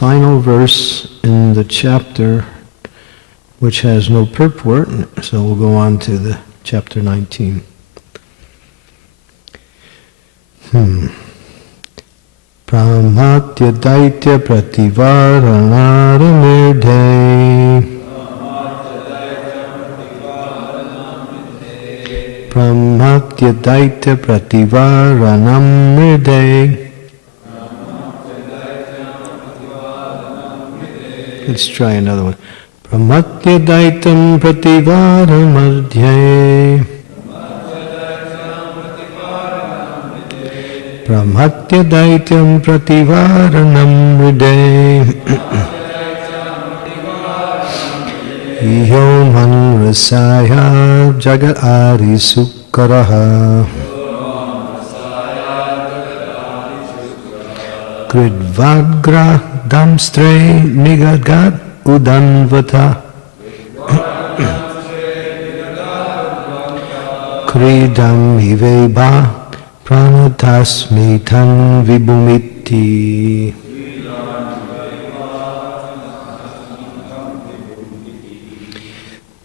final verse in the chapter which has no purport, so we'll go on to the chapter 19. Pramathya daitya prativāran Pramathya daitya prativāranam mirde. Let's try another one. Pramathya daityam prativāran madhye. Pramathya daityam prativāranam mirde. Yoman rasāyā jagad-ādi-sūkarah krīd tvāgra-dam niragād udanvatah krīdam ivebhah atāsmi vibhum.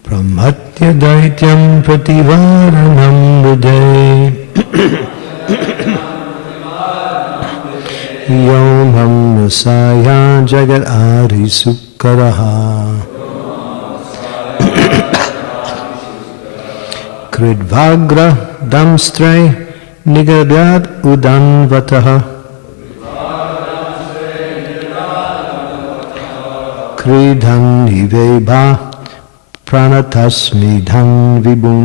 Pramathya daityam prativāranam mirde. Yomam rasāyā jagad-ādi-sūkarah krīd tvāgra-dam niragād udanvatah krīdam ivebhah atāsmi vibhum.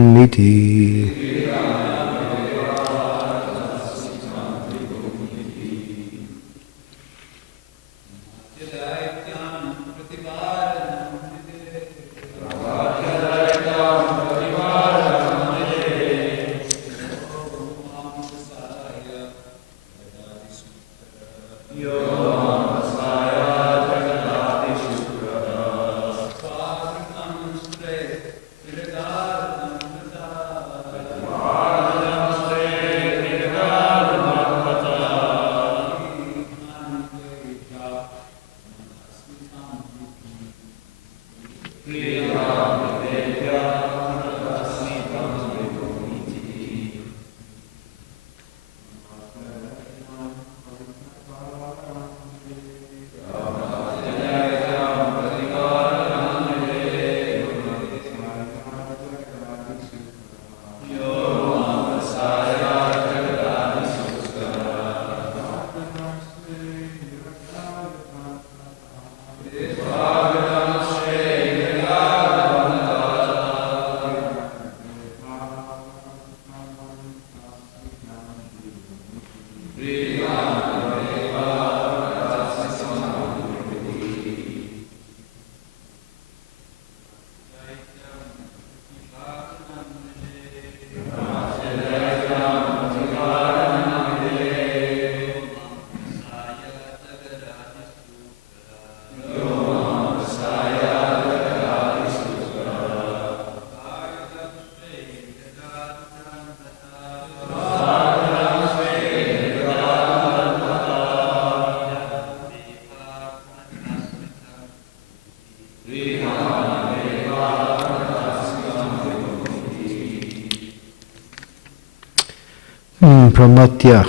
Pramathya,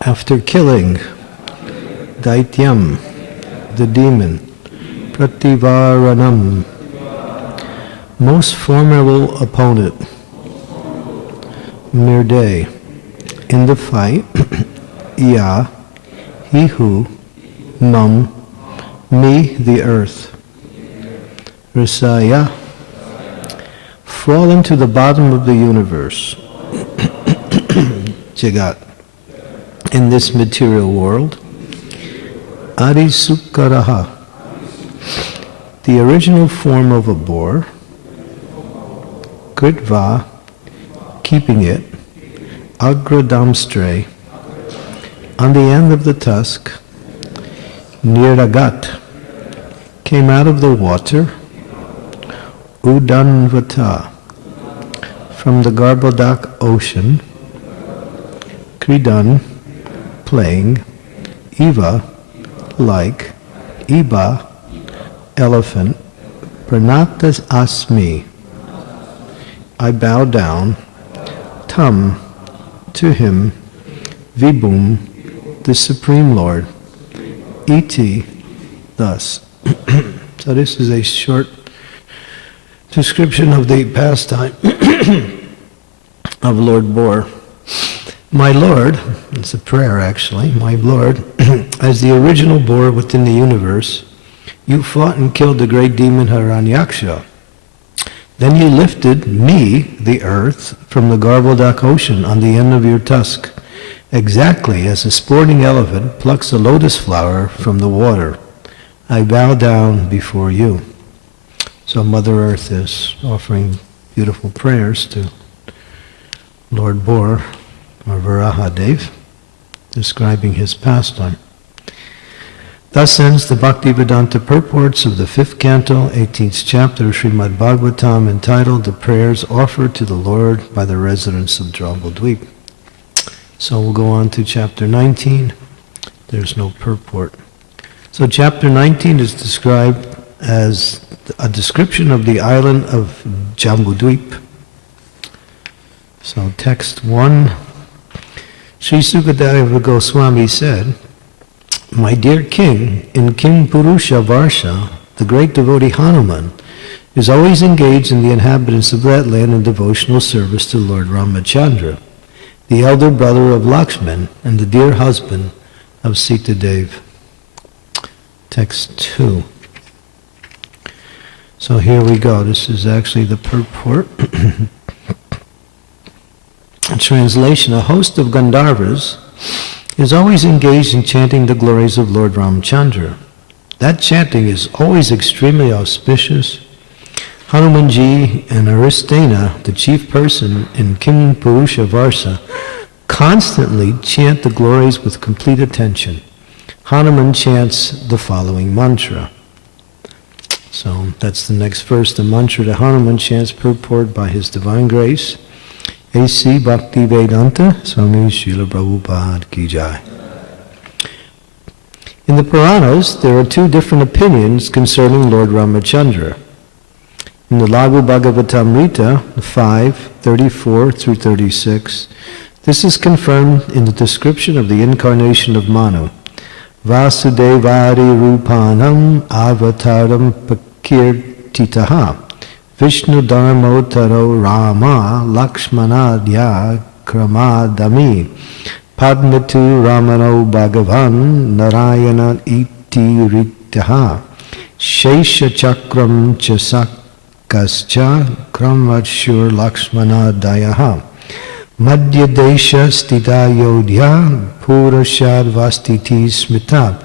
after killing daityam, the demon, prativāranam, most formidable opponent, mirde, in the fight, ya, he who, mam, me, the earth, rasāyāh, fall into the bottom of the universe, jagat, in this material world, ādi-sūkarah, the original form of a boar, krīd, keeping it, agra-dam, on the end of the tusk, niragāt, came out of the water, udanvatah, from the Garbhodaka Ocean, krīd, playing, ivebhah, goat-like, ibhah, elephant, pranatas asmi, I bow down, tam, to him, vibhum, the Supreme Lord, iti, thus. So this is a short description of the pastime of Lord Boar. My Lord, it's a prayer actually, my Lord, as the original boar within the universe, you fought and killed the great demon Hiranyaksha. Then you lifted me, the earth, from the Garbhodaka Ocean on the end of your tusk, exactly as a sporting elephant plucks a lotus flower from the water. I bow down before you. So Mother Earth is offering beautiful prayers to Lord Boar, or Varahadev, describing his pastime. Thus ends the Bhaktivedanta purports of the 5th canto, 18th chapter of Śrīmad Bhāgavatam, entitled The Prayers Offered to the Lord by the Residents of Jambudvīpa. So we'll go on to chapter 19. There's no purport. So chapter 19 is described as a description of the island of Jambudvīpa. So text 1, Sri Sukadeva Goswami said, my dear king, in King Purusha Varsha, the great devotee Hanuman is always engaged in the inhabitants of that land in devotional service to Lord Ramachandra, the elder brother of Lakshman and the dear husband of Sita Dev. Text 2. So here we go. This is actually the purport. Translation, a host of Gandharvas is always engaged in chanting the glories of Lord Ramachandra. That chanting is always extremely auspicious. Hanumanji and Aristena, the chief person in King Purusha Varsa, constantly chant the glories with complete attention. Hanuman chants the following mantra. So that's the next verse, the mantra that Hanuman chants, purport by His Divine Grace. A.C. Bhaktivedanta Swami Srila Prabhupada Ki Jai. In the Puranas, there are two different opinions concerning Lord Ramachandra. In the Laghu Bhagavatamrita 5:34 through 36, this is confirmed in the description of the incarnation of Manu. Vasudevari Rupanam Avataram Pakirtitaha Vishnu Dharmotaro Rama Lakshmanadya Kramadami Padmatu Ramano Bhagavan Narayana Iti Ritaha Shesha Chakram Chasakascha Kramvachur Lakshmanadayaha Madhya Desha Stita Yodhya Purashad Vastiti Smita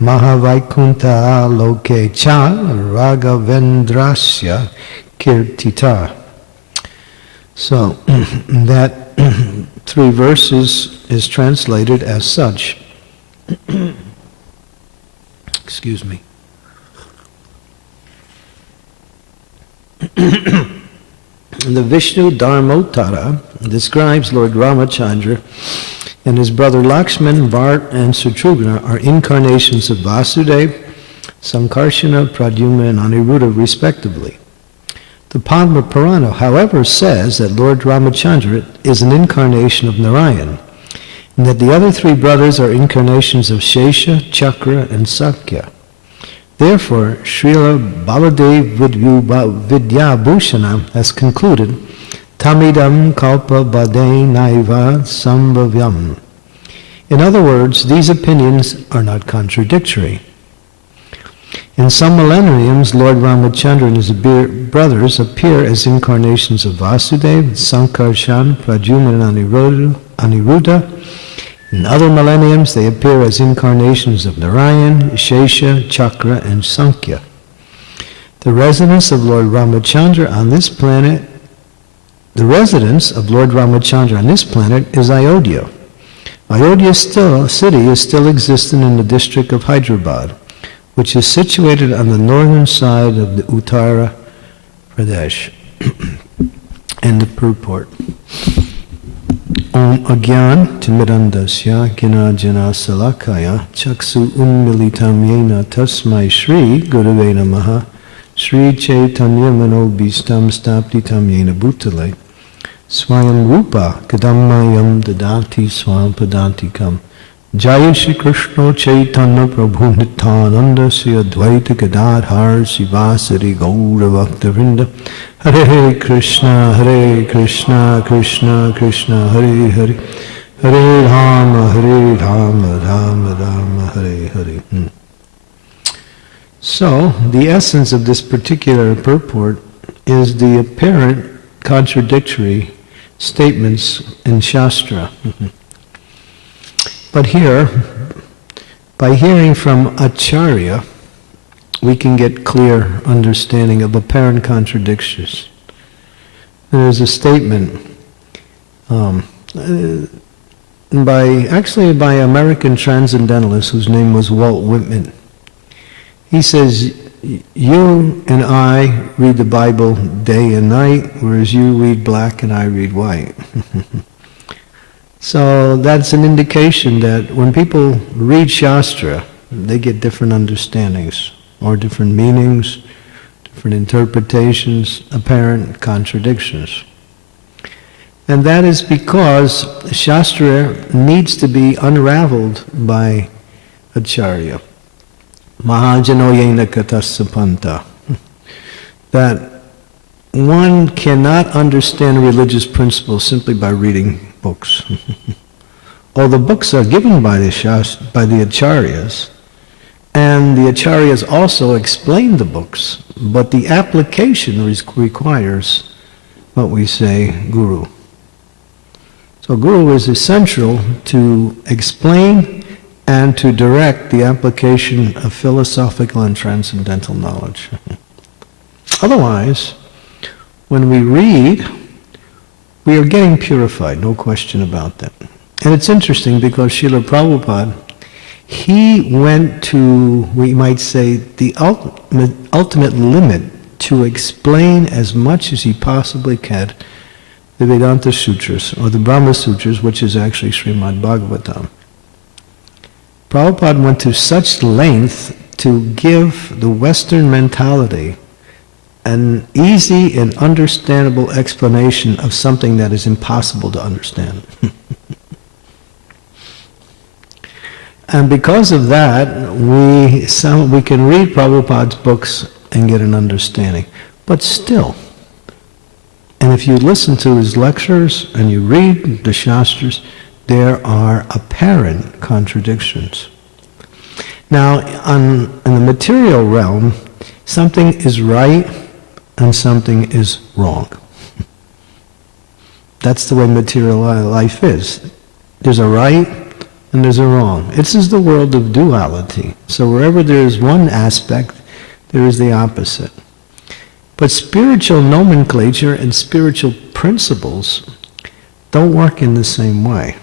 Mahavaikuntha Loke Cha Raghavendrasya Kirtita. So that 3 verses is translated as such. Excuse me. The Vishnu Dharmotara describes Lord Ramachandra and his brother Lakshman, Bharat, and Sutrugna are incarnations of Vasudeva, Sankarshana, Pradyumna, and Aniruddha respectively. The Padma Purana, however, says that Lord Ramachandra is an incarnation of Narayan, and that the other 3 brothers are incarnations of Shesha, Chakra, and Sakya. Therefore, Srila Baladev Vidyabhushana has concluded, Tamidam kalpa bade naiva sambhavyam. In other words, these opinions are not contradictory. In some millenniums, Lord Ramachandra and his brothers appear as incarnations of Vasudeva, Sankarshan, Pradyumna, and Aniruddha. In other millenniums, they appear as incarnations of Narayan, Shesha, Chakra, and Sankhya. The residence of Lord Ramachandra on this planet is Ayodhya. Ayodhya city is still existent in the district of Hyderabad, which is situated on the northern side of the Uttara Pradesh. End of purport. Om Agyan Timidandasya Ginajana Salakaya Chaksu Unmilitam Yena Tasmai Shri Gurave Namaha Shri Chaitanya Manobhistam Staptitam Yena Bhutale Swayam Rupa Kadammayam Dadati Swam Padantikam Jaya Shri Krishna Chaitanya Prabhu Nityananda Sri Advaita Gadadhar Sivasari Gaura Bhaktavinda Hare Krishna Krishna Krishna Hare Hare Hare Rama Rama Hare Hare. So, the essence of this particular purport is the apparent contradictory statements in Shastra. But here, by hearing from Acharya, we can get clear understanding of apparent contradictions. There's a statement by American transcendentalist whose name was Walt Whitman. He says, you and I read the Bible day and night, whereas you read black and I read white. So that's an indication that when people read Shastra, they get different understandings, or different meanings, different interpretations, apparent contradictions. And that is because Shastra needs to be unraveled by Acharya. Mahajano yena katasapanta. That one cannot understand religious principles simply by reading books. All the books are given by the Acharyas, and the Acharyas also explain the books, but the application requires what we say, Guru. So Guru is essential to explain and to direct the application of philosophical and transcendental knowledge. Otherwise, when we read, we are getting purified, no question about that. And it's interesting because Srila Prabhupada, he went to, we might say, the ultimate limit to explain as much as he possibly can the Vedanta Sutras, or the Brahma Sutras, which is actually Śrīmad Bhāgavatam. Prabhupada went to such length to give the Western mentality an easy and understandable explanation of something that is impossible to understand. And because of that, we can read Prabhupada's books and get an understanding. But still, and if you listen to his lectures and you read the Shastras, there are apparent contradictions. Now, in the material realm, something is right and something is wrong. That's the way material life is. There's a right and there's a wrong. This is the world of duality. So wherever there is one aspect, there is the opposite. But spiritual nomenclature and spiritual principles don't work in the same way.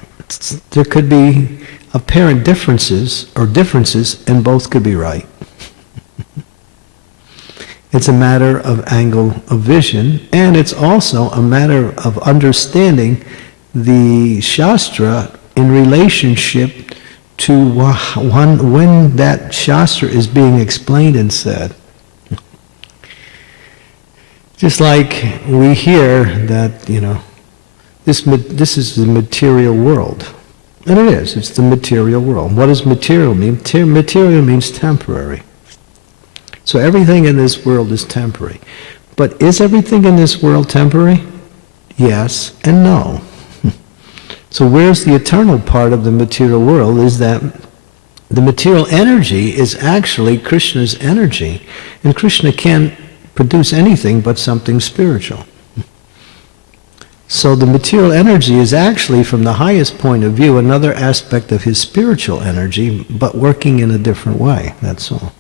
There could be apparent differences, and both could be right. It's a matter of angle of vision, and it's also a matter of understanding the Shastra in relationship to when that Shastra is being explained and said. Just like we hear that, this is the material world. And it is. It's the material world. What does material mean? Material means temporary. So everything in this world is temporary. But is everything in this world temporary? Yes and no. So where's the eternal part of the material world is that the material energy is actually Krishna's energy. And Krishna can't produce anything but something spiritual. So the material energy is actually, from the highest point of view, another aspect of his spiritual energy, but working in a different way, that's all.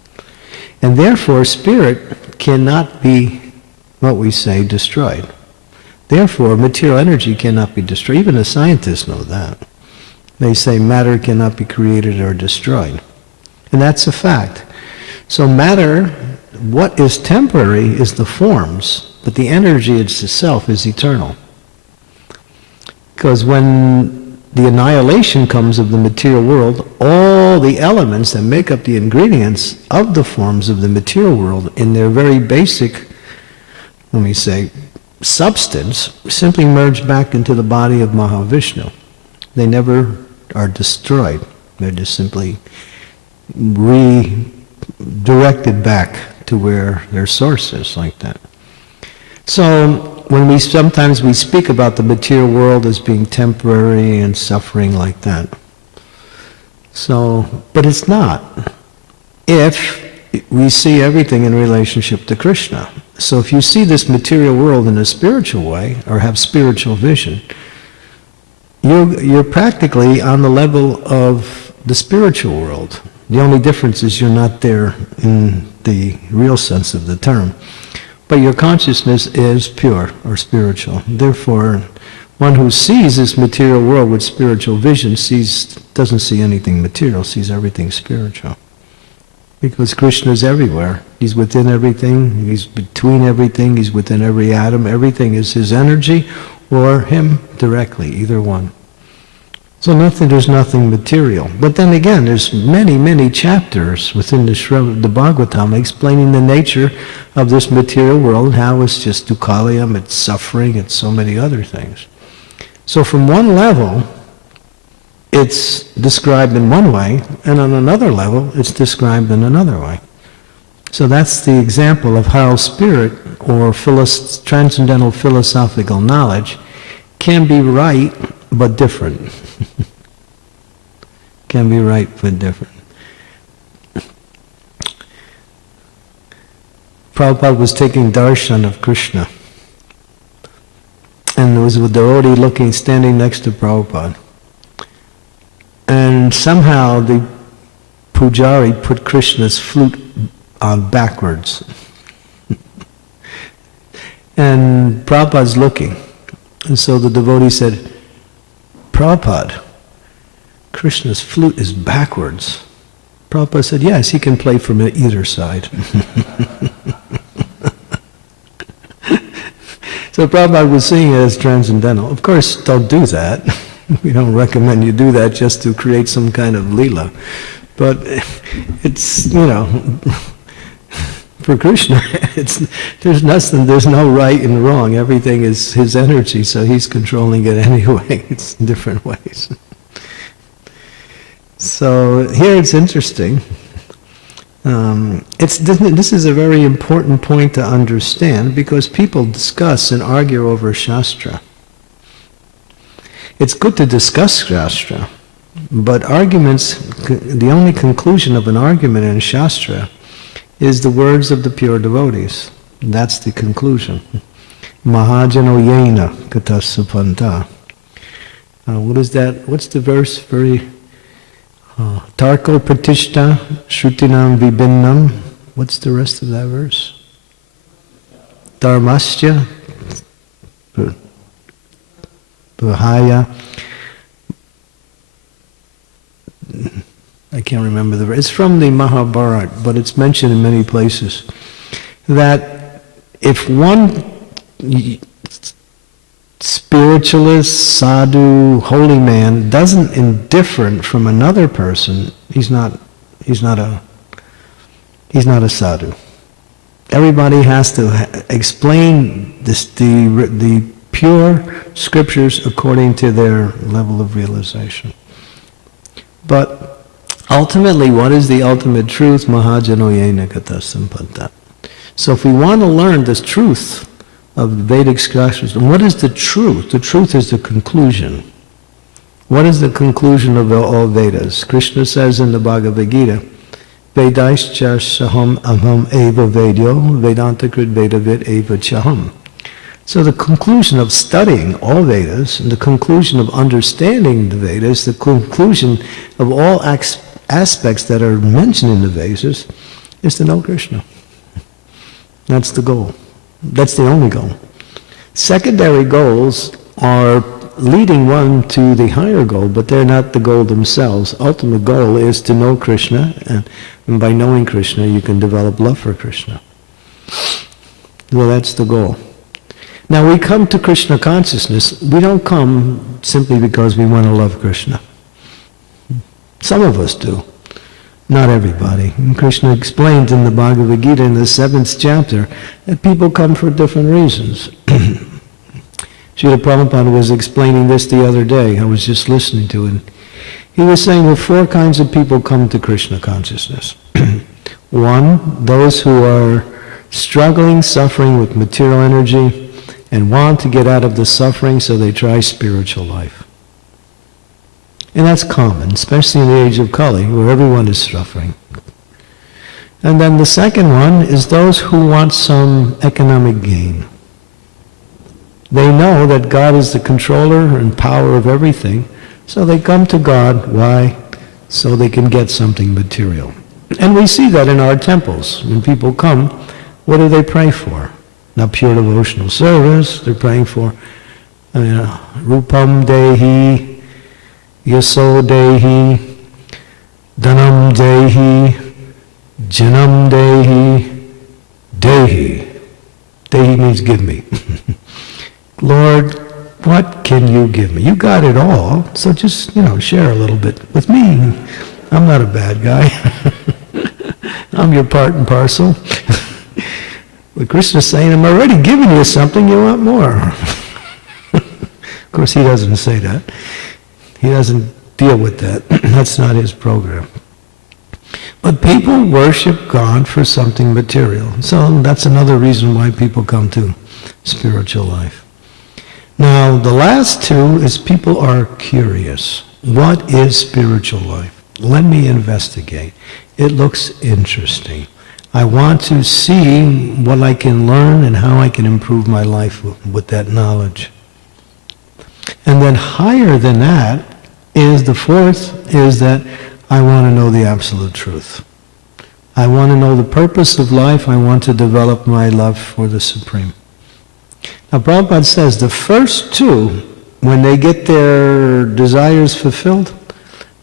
And therefore, spirit cannot be, what we say, destroyed. Therefore, material energy cannot be destroyed. Even the scientists know that. They say matter cannot be created or destroyed. And that's a fact. So matter, what is temporary is the forms, but the energy itself is eternal. Because when the annihilation comes of the material world, all the elements that make up the ingredients of the forms of the material world in their very basic, let me say, substance, simply merge back into the body of Mahavishnu. They never are destroyed. They're just simply redirected back to where their source is, like that. So when sometimes we speak about the material world as being temporary and suffering like that. So, but it's not, if we see everything in relationship to Krishna. So if you see this material world in a spiritual way, or have spiritual vision, you're practically on the level of the spiritual world. The only difference is you're not there in the real sense of the term. But your consciousness is pure or spiritual. Therefore, one who sees this material world with spiritual vision doesn't see anything material, sees everything spiritual. Because Krishna is everywhere. He's within everything, he's between everything, he's within every atom. Everything is his energy or him directly, either one. So there's nothing material. But then again, there's many, many chapters within the Bhagvatam explaining the nature of this material world, and how it's just dukkhalayam, it's suffering, it's so many other things. So from one level, it's described in one way, and on another level, it's described in another way. So that's the example of how spirit, or transcendental philosophical knowledge, can be right but different. Can be right but different. Prabhupada was taking darshan of Krishna, and there was a devotee standing next to Prabhupada. And somehow the pujari put Krishna's flute on backwards. And Prabhupada's looking. And so the devotee said, Prabhupada, Krishna's flute is backwards. Prabhupada said, yes, he can play from either side. So Prabhupada was seeing it as transcendental. Of course, don't do that. We don't recommend you do that just to create some kind of leela. But it's, for Krishna, there's no right and wrong. Everything is his energy, so he's controlling it anyway. It's in different ways. So here it's interesting. This is a very important point to understand, because people discuss and argue over Shastra. It's good to discuss Shastra, but arguments, the only conclusion of an argument in Shastra is the words of the pure devotees. That's the conclusion. Mahajano yena katasapanta. What is that? What's the verse? Tarko pratishta shrutinam vibhinnam. What's the rest of that verse? Dharmasya Bahaya. I can't remember the verse. It's from the Mahabharata, but it's mentioned in many places. That if one spiritualist, sadhu, holy man doesn't indifferent from another person, he's not a sadhu. Everybody has to explain the pure scriptures according to their level of realization. But ultimately, what is the ultimate truth? Mahajano yena katasampanta. So if we want to learn this truth of Vedic scriptures, what is the truth? The truth is the conclusion. What is the conclusion of all Vedas? Krishna says in the Bhagavad Gita, Vedaischa saham aham eva vedyo, Vedanta krid vedavid eva chaham. So the conclusion of studying all Vedas, and the conclusion of understanding the Vedas, the conclusion of all aspects that are mentioned in the Vedas, is to know Krishna. That's the goal. That's the only goal. Secondary goals are leading one to the higher goal, but they're not the goal themselves. Ultimate goal is to know Krishna, and by knowing Krishna, you can develop love for Krishna. Well, that's the goal. Now we come to Krishna consciousness, we don't come simply because we want to love Krishna. Some of us do, not everybody. And Krishna explains in the Bhagavad Gita in the 7th chapter that people come for different reasons. Srila Prabhupada was explaining this the other day. I was just listening to it. He was saying, well, 4 kinds of people come to Krishna consciousness. 1, those who are struggling, suffering with material energy, and want to get out of the suffering, so they try spiritual life. And that's common, especially in the age of Kali, where everyone is suffering. And then the second one is those who want some economic gain. They know that God is the controller and power of everything, so they come to God. Why? So they can get something material. And we see that in our temples. When people come, what do they pray for? Not pure devotional service. They're praying for Rupam Dehi, Yaso Dehi, Dhanam Dehi, Janam Dehi, Dehi. Dehi means give me. Lord, what can you give me? You got it all, so just, share a little bit with me. I'm not a bad guy. I'm your part and parcel. But Krishna's saying, I'm already giving you something, you want more. Of course, he doesn't say that. He doesn't deal with that. That's not his program. But people worship God for something material. So that's another reason why people come to spiritual life. Now, the last 2 is people are curious. What is spiritual life? Let me investigate. It looks interesting. I want to see what I can learn and how I can improve my life with that knowledge. And then higher than that is the 4th, is that I want to know the absolute truth. I want to know the purpose of life. I want to develop my love for the Supreme. Now, Prabhupada says the first 2, when they get their desires fulfilled,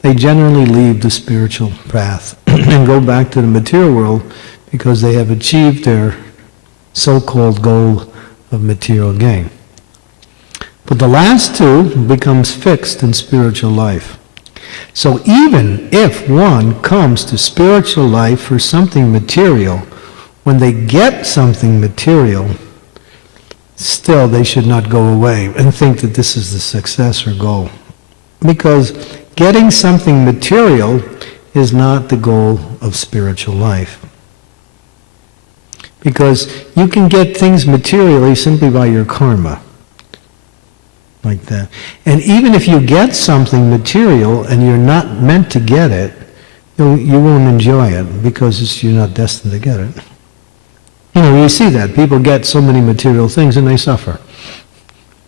they generally leave the spiritual path and go back to the material world because they have achieved their so-called goal of material gain. But the last 2 becomes fixed in spiritual life. So even if one comes to spiritual life for something material, when they get something material, still they should not go away and think that this is the success or goal. Because getting something material is not the goal of spiritual life. Because you can get things materially simply by your karma. Like that. And even if you get something material and you're not meant to get it, you won't enjoy it because you're not destined to get it. You see that. People get so many material things and they suffer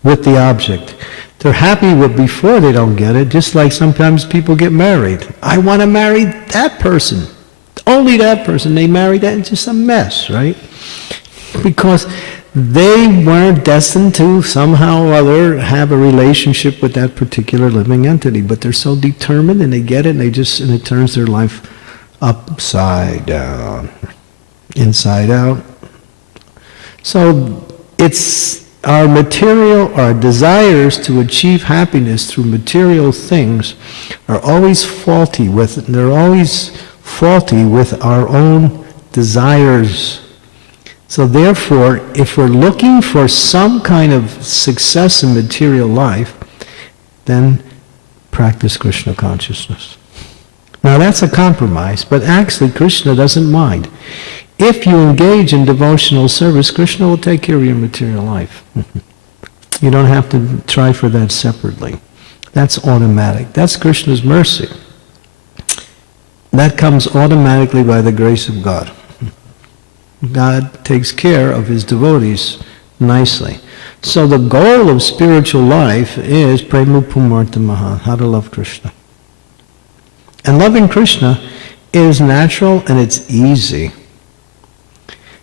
with the object. They're happy with before they don't get it, just like sometimes people get married. I want to marry that person. Only that person. They marry that. It's just a mess, right? Because they weren't destined to somehow or other have a relationship with that particular living entity, but they're so determined and they get it and it turns their life upside down, inside out. So it's our desires to achieve happiness through material things are always faulty they're always faulty with our own desires. So therefore, if we're looking for some kind of success in material life, then practice Krishna consciousness. Now that's a compromise, but actually Krishna doesn't mind. If you engage in devotional service, Krishna will take care of your material life. You don't have to try for that separately. That's automatic. That's Krishna's mercy. That comes automatically by the grace of God. God takes care of his devotees nicely. So the goal of spiritual life is prema-pumartamaha, how to love Krishna. And loving Krishna is natural and it's easy.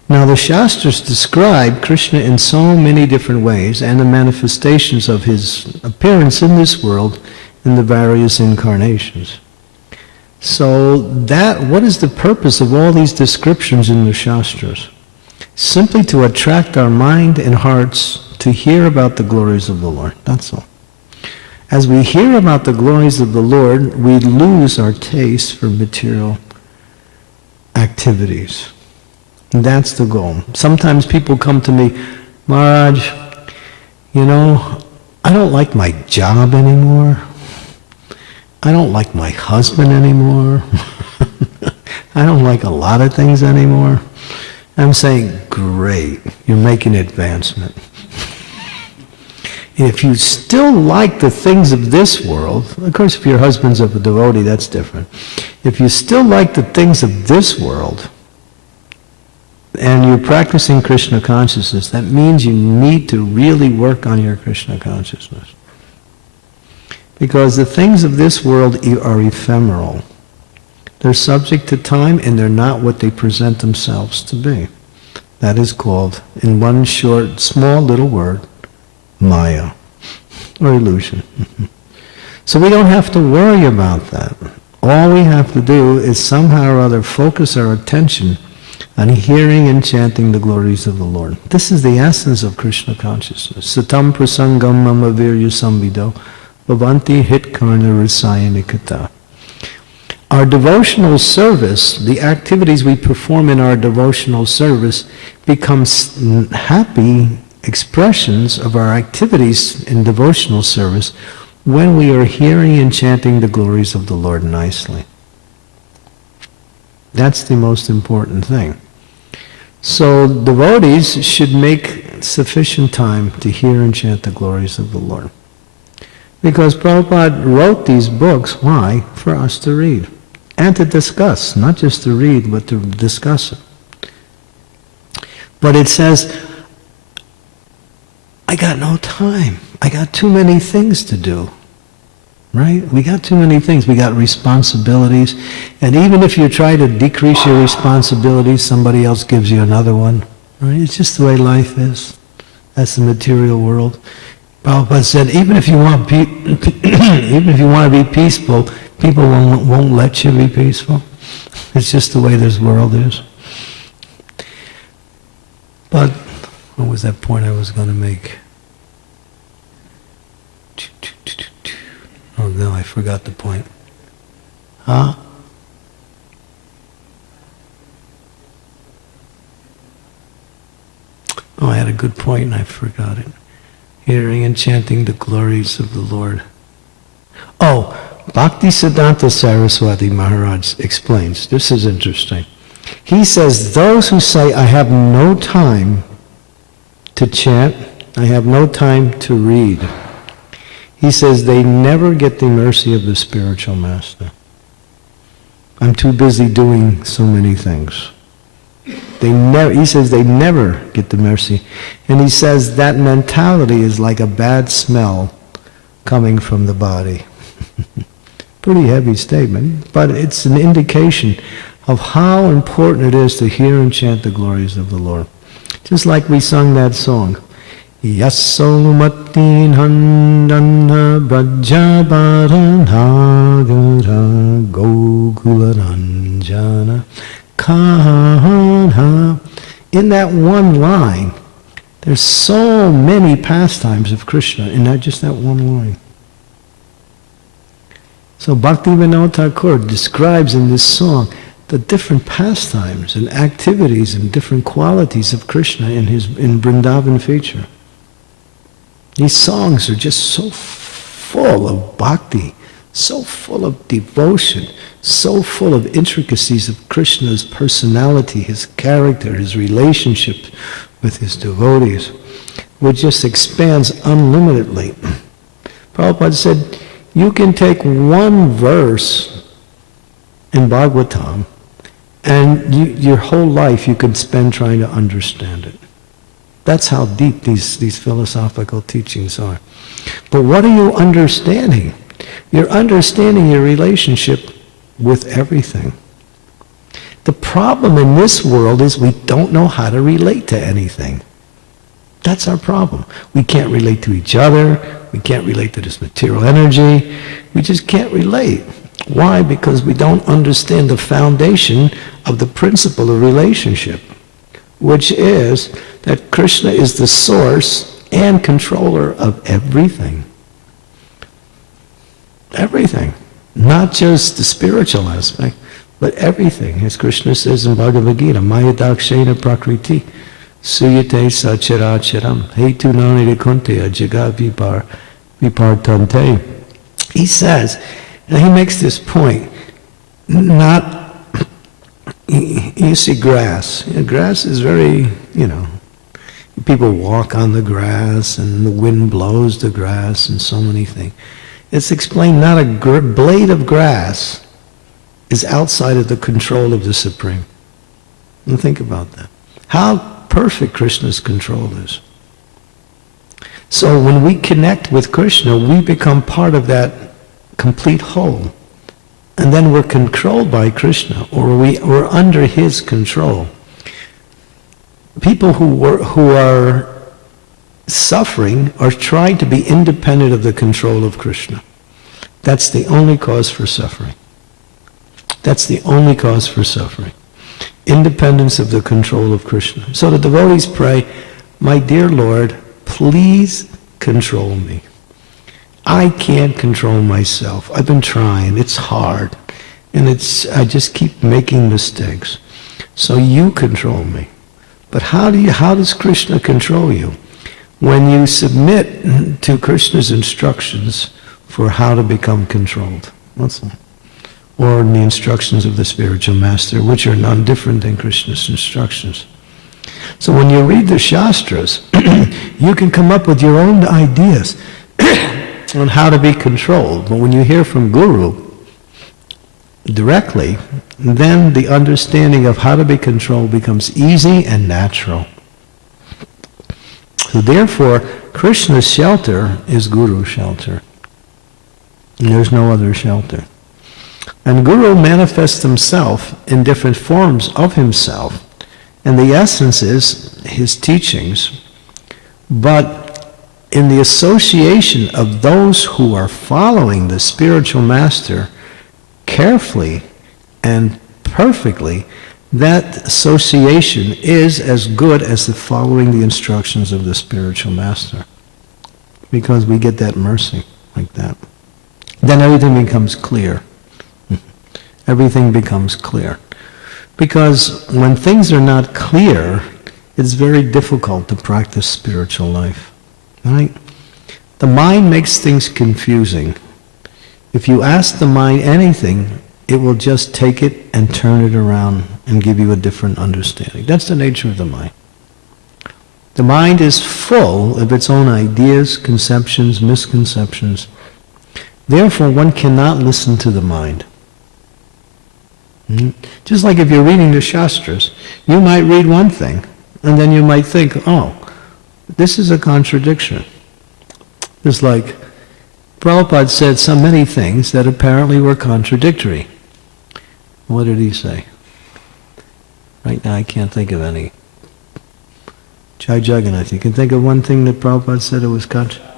Now the Shastras describe Krishna in so many different ways and the manifestations of his appearance in this world in the various incarnations. So what is the purpose of all these descriptions in the Shastras? Simply to attract our mind and hearts to hear about the glories of the Lord. That's all. As we hear about the glories of the Lord, we lose our taste for material activities. And that's the goal. Sometimes people come to me, Maharaj, I don't like my job anymore. I don't like my husband anymore. I don't like a lot of things anymore. I'm saying, great, you're making advancement. If you still like the things of this world, of course if your husband's a devotee, that's different. If you still like the things of this world, and you're practicing Krishna consciousness, that means you need to really work on your Krishna consciousness. Because the things of this world are ephemeral. They're subject to time and they're not what they present themselves to be. That is called, in one short, small little word, Maya, or illusion. So we don't have to worry about that. All we have to do is somehow or other focus our attention on hearing and chanting the glories of the Lord. This is the essence of Krishna consciousness. Satam prasangam mama virya samvido bhavanti hit karna rasāyā nikata. Our devotional service, the activities we perform in our devotional service, becomes happy expressions of our activities in devotional service when we are hearing and chanting the glories of the Lord nicely. That's the most important thing. So devotees should make sufficient time to hear and chant the glories of the Lord. Because Prabhupada wrote these books, why? For us to read. And to discuss, not just to read, but to discuss it. But it says, I got no time. I got too many things to do. Right? We got too many things. We got responsibilities. And even if you try to decrease your responsibilities, somebody else gives you another one. Right? It's just the way life is. That's the material world. Prabhupada said, even if you want to be peaceful, people won't let you be peaceful. It's just the way this world is. But what was that point I was going to make? Oh no, I forgot the point. Huh? Oh, I had a good point and I forgot it. Hearing and chanting the glories of the Lord. Oh, Bhaktisiddhanta Saraswati Maharaj explains. This is interesting. He says, those who say, I have no time to chant, I have no time to read, he says they never get the mercy of the spiritual master. I'm too busy doing so many things. He says they never get the mercy. And he says that mentality is like a bad smell coming from the body. Pretty heavy statement, but it's an indication of how important it is to hear and chant the glories of the Lord. Just like we sung that song. Yasomatin handana brajabaranagara gokularanjana kanha. In that one line, there's so many pastimes of Krishna in just that one line. So Bhaktivinoda Thakur describes in this song the different pastimes and activities and different qualities of Krishna in Vrindavan feature. These songs are just so full of bhakti, so full of devotion, so full of intricacies of Krishna's personality, his character, his relationship with his devotees, which just expands unlimitedly. Prabhupada said, you can take one verse in Bhagvatam and your whole life you could spend trying to understand it. That's how deep these philosophical teachings are. But what are you understanding? You're understanding your relationship with everything. The problem in this world is we don't know how to relate to anything. That's our problem. We can't relate to each other. We can't relate to this material energy. We just can't relate. Why? Because we don't understand the foundation of the principle of relationship, which is that Krishna is the source and controller of everything. Everything. Not just the spiritual aspect, but everything. As Krishna says in Bhagavad Gita, Maya dakshena prakriti, suyate sacharacharam, hetu nani kunteya jagat vipartante. He says, and he makes this point, not, you see grass. Grass is very, people walk on the grass and the wind blows the grass and so many things. It's explained not a blade of grass is outside of the control of the Supreme. And think about that. How perfect Krishna's control is. So when we connect with Krishna, we become part of that complete whole. And then we're controlled by Krishna, or we're under his control. People who are suffering are trying to be independent of the control of Krishna. That's the only cause for suffering. That's the only cause for suffering. Independence of the control of Krishna. So the devotees pray, my dear Lord, please control me. I can't control myself. I've been trying. It's hard. And I just keep making mistakes. So you control me. But how does Krishna control you? When you submit to Krishna's instructions for how to become controlled. That's all. Or in the instructions of the spiritual master, which are none different than Krishna's instructions. So when you read the Shastras, you can come up with your own ideas on how to be controlled. But when you hear from Guru directly, then the understanding of how to be controlled becomes easy and natural. So therefore, Krishna's shelter is Guru's shelter. And there's no other shelter. And Guru manifests himself in different forms of himself. And the essence is his teachings. But in the association of those who are following the spiritual master carefully and perfectly, that association is as good as the following the instructions of the spiritual master. Because we get that mercy like that. Then everything becomes clear. Everything becomes clear. Because when things are not clear, it's very difficult to practice spiritual life. Right? The mind makes things confusing. If you ask the mind anything, it will just take it and turn it around and give you a different understanding. That's the nature of the mind. The mind is full of its own ideas, conceptions, misconceptions. Therefore, one cannot listen to the mind. Just like if you're reading the Shastras, you might read one thing, and then you might think, oh, this is a contradiction. It's like Prabhupada said so many things that apparently were contradictory. What did he say? Right now I can't think of any. Jai Jagannath, you can think of one thing that Prabhupada said it was contradictory?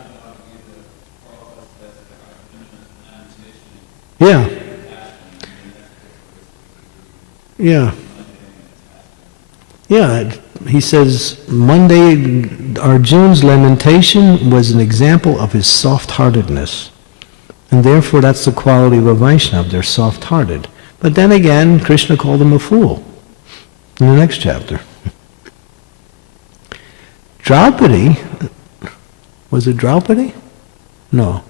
Yeah. Yeah. Yeah, he says Monday, Arjuna's lamentation was an example of his soft-heartedness. And therefore that's the quality of a Vaishnava, they're soft-hearted. But then again, Krishna called him a fool in the next chapter. Draupadi, was it Draupadi? No.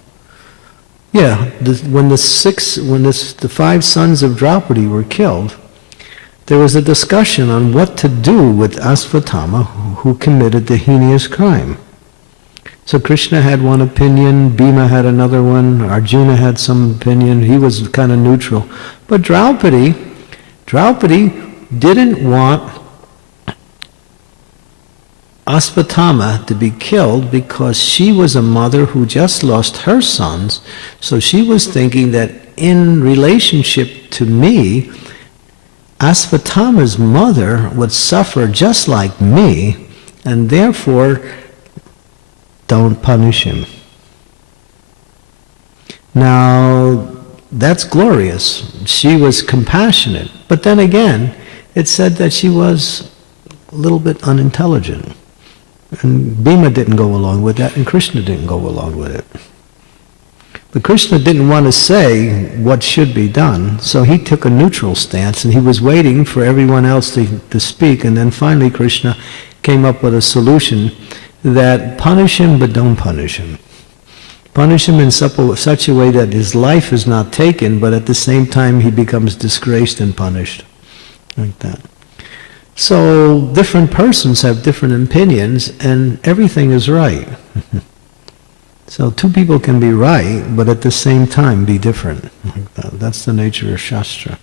Yeah, when the 5 sons of Draupadi were killed, there was a discussion on what to do with Asvatthama, who committed the heinous crime. So Krishna had one opinion, Bhima had another one, Arjuna had some opinion, he was kind of neutral. But Draupadi didn't want Asvatthama to be killed because she was a mother who just lost her sons, so she was thinking that in relationship to me, Asvatthama's mother would suffer just like me, and therefore don't punish him. Now, that's glorious. She was compassionate. But then again, it said that she was a little bit unintelligent. And Bhima didn't go along with that, and Krishna didn't go along with it. But Krishna didn't want to say what should be done, so he took a neutral stance, and he was waiting for everyone else to speak, and then finally Krishna came up with a solution that punish him but don't punish him. Punish him in such a way that his life is not taken, but at the same time he becomes disgraced and punished. Like that. So different persons have different opinions, and everything is right. So two people can be right, but at the same time be different. That's the nature of Shastra.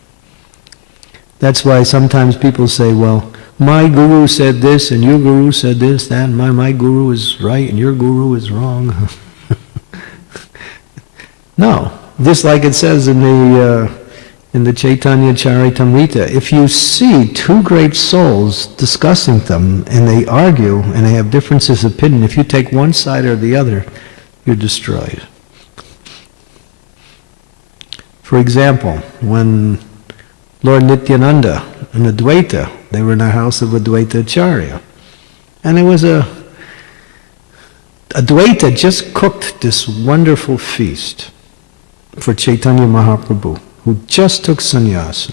That's why sometimes people say, well, my guru said this, and your guru said this, that, and my guru is right, and your guru is wrong. No, just like it says in the Chaitanya Charitamrita, if you see two great souls discussing them, and they argue, and they have differences of opinion, if you take one side or the other, you're destroyed. For example, when Lord Nityananda and Advaita, they were in the house of Advaita Acharya, and it was Advaita just cooked this wonderful feast for Chaitanya Mahaprabhu, who just took sannyasa.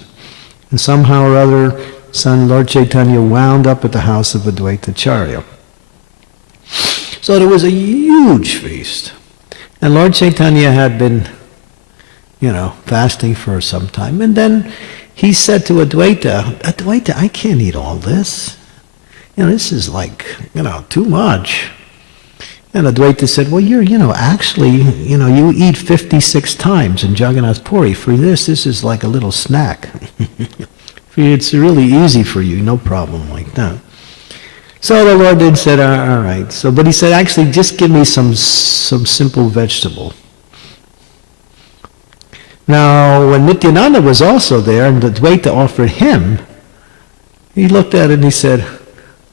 And somehow or other, Lord Chaitanya wound up at the house of Advaita Acharya. So there was a huge feast. And Lord Chaitanya had been, fasting for some time. And then he said to Advaita, I can't eat all this. This is too much. And Advaita said, well, you eat 56 times in Jagannath Puri. For this is like a little snack. It's really easy for you, no problem like that. So the Lord then said, all right. But he said, actually, just give me some simple vegetable. Now, when Nityananda was also there, and Advaita offered him, he looked at it and he said,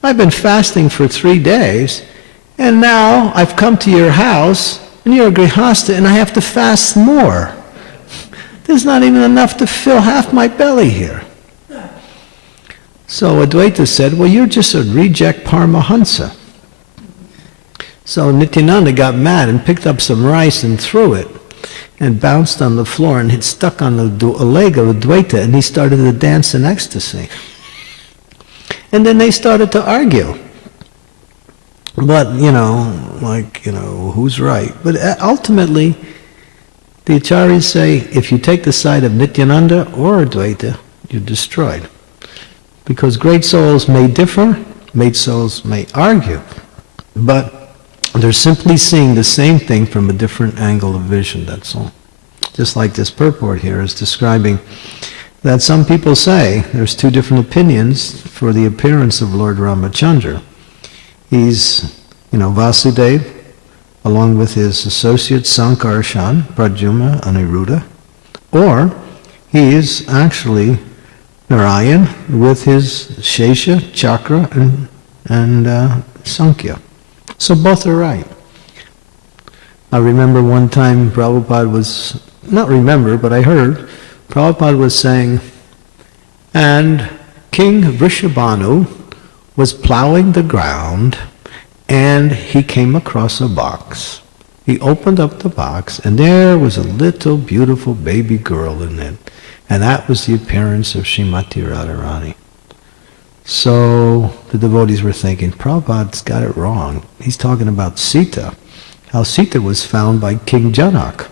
I've been fasting for 3 days, and now I've come to your house, and you're a grihasta, and I have to fast more. There's not even enough to fill half my belly here. So Advaita said, well, you're just a reject Paramahansa. So Nityananda got mad and picked up some rice and threw it, and bounced on the floor, and it stuck on the leg of Advaita, and he started to dance in ecstasy. And then they started to argue. But, who's right? But ultimately, the acharyas say, if you take the side of Nityananda or Advaita, you're destroyed. Because great souls may differ, great souls may argue, but they're simply seeing the same thing from a different angle of vision, that's all. Just like this purport here is describing that some people say there's two different opinions for the appearance of Lord Ramachandra. He's, Vasudeva, along with his associates Sankarshan, Pradyumna, Aniruddha, or he is actually Narayan with his Shesha, Chakra, and Sankhya. So both are right. I remember one time Prabhupada was, but I heard Prabhupada was saying, and King Vrishabhanu was plowing the ground, and he came across a box. He opened up the box, and there was a little beautiful baby girl in it. And that was the appearance of Srimati Radharani. So the devotees were thinking, Prabhupada's got it wrong. He's talking about Sita, how Sita was found by King Janak.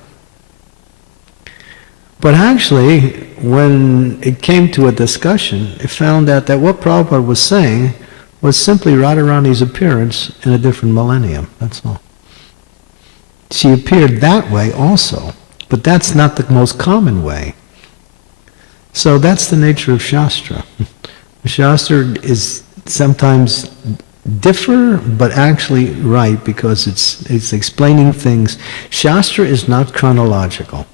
But actually, when it came to a discussion, it found out that what Prabhupada was saying was simply Radharani's appearance in a different millennium, that's all. She appeared that way also, but that's not the most common way. So that's the nature of Shastra. Shastra is sometimes differ, but actually right, because it's explaining things. Shastra is not chronological.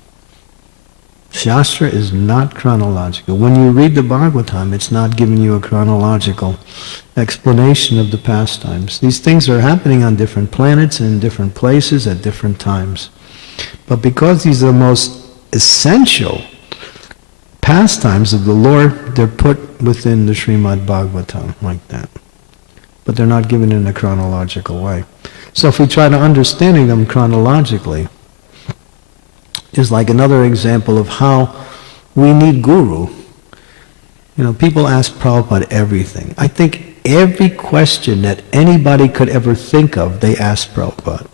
Shastra is not chronological. When you read the Bhagvatam, it's not giving you a chronological explanation of the pastimes. These things are happening on different planets and in different places at different times. But because these are the most essential pastimes of the Lord, they're put within the Śrīmad Bhāgavatam like that. but they're not given in a chronological way. So if we try to understanding them chronologically, is like another example of how we need guru. You know, people ask Prabhupada everything. I think every question that anybody could ever think of, they asked Prabhupada.